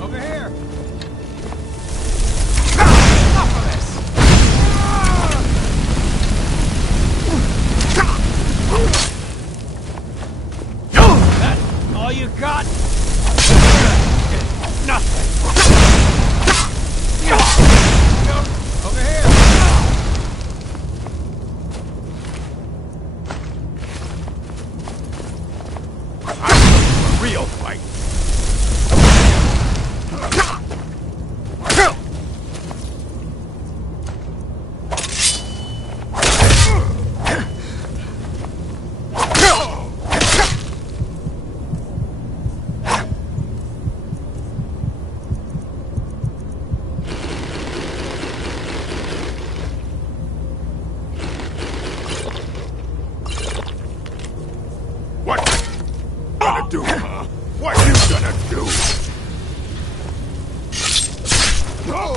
Over here! That's all you got? Nothing. Over here! A real fight. Do, huh? What you gonna do? No!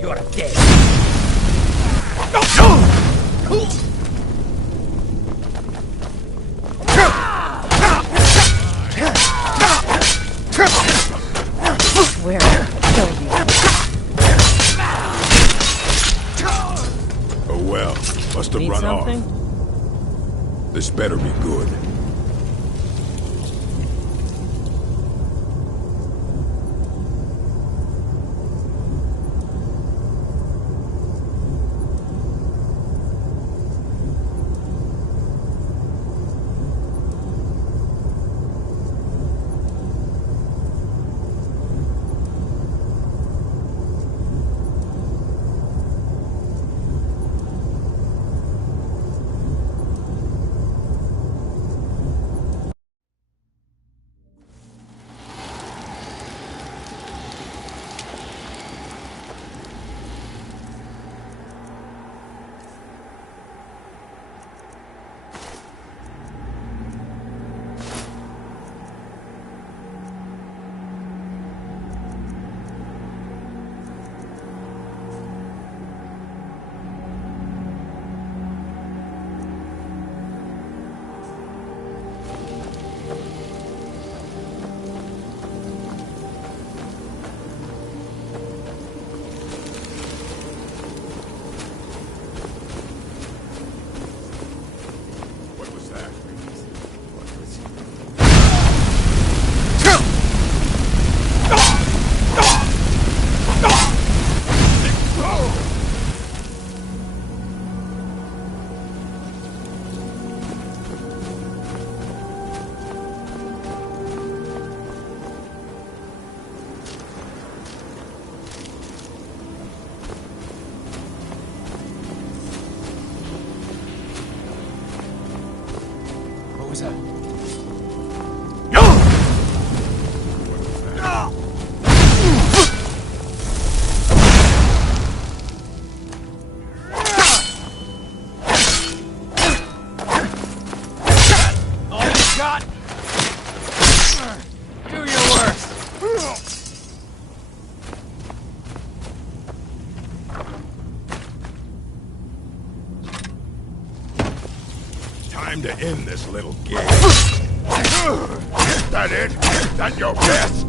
You're dead. Where killed you? Oh well, must have Need run something? off. This better be good. What was that? All you got? Do your worst. Time to end this little game. That it? That your best?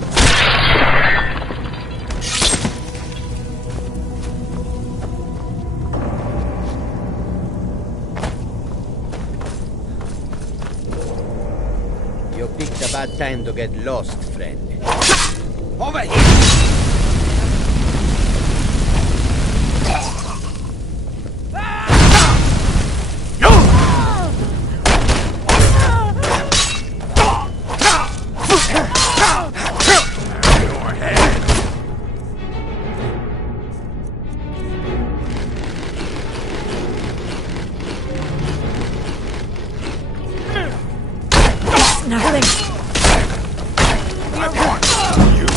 You picked a bad time to get lost, friend. Over here! Nothing. I want you.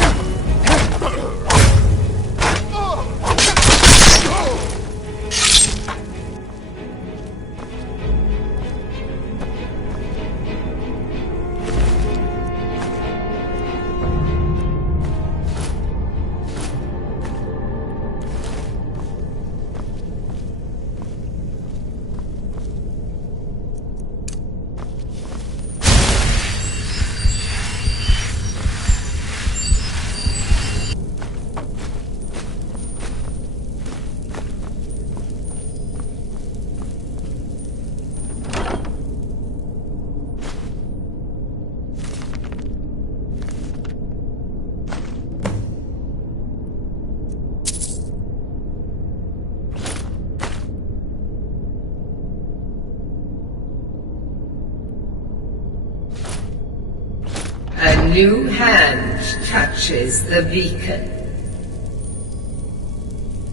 A new hand touches the beacon.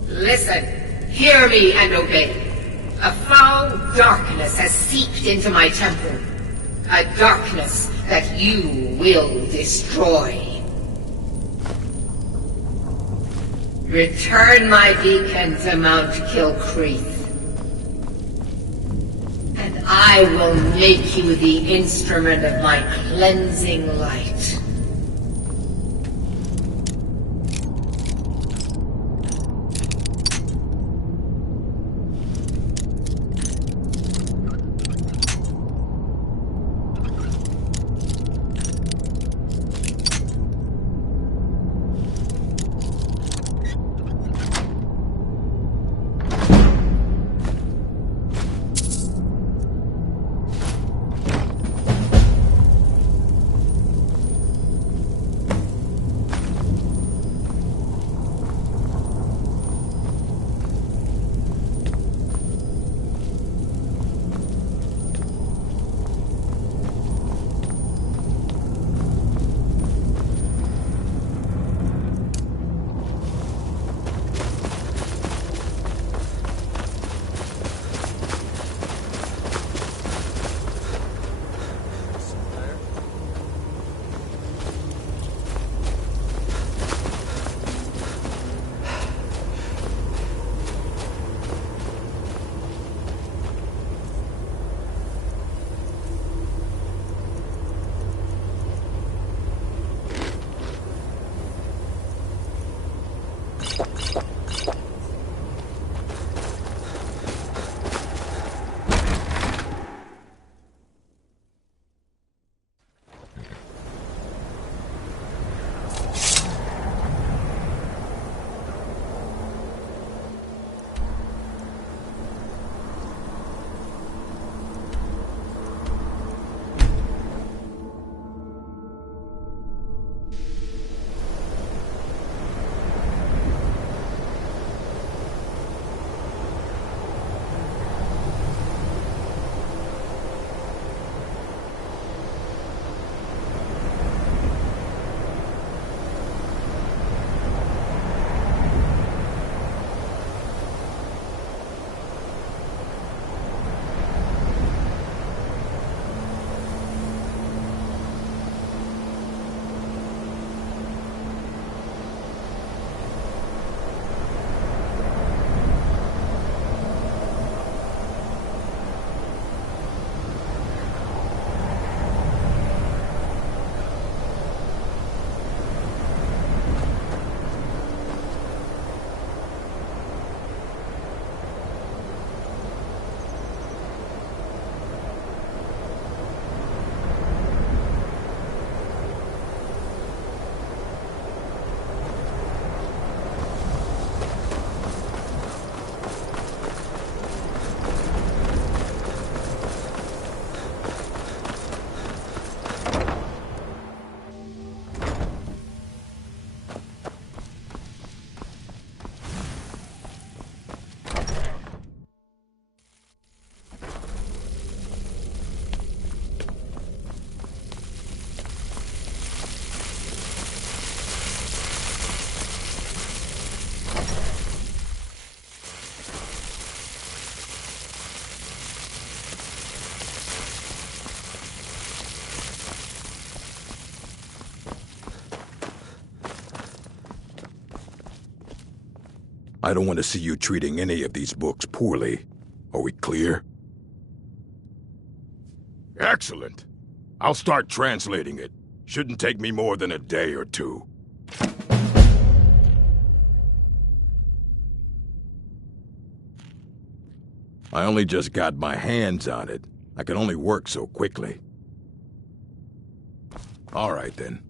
Listen, hear me and obey. A foul darkness has seeped into my temple. A darkness that you will destroy. Return my beacon to Mount Kilcreath, and I will make you the instrument of my cleansing light. I don't want to see you treating any of these books poorly. Are we clear? Excellent. I'll start translating it. Shouldn't take me more than a day or two. I only just got my hands on it. I can only work so quickly. All right, then.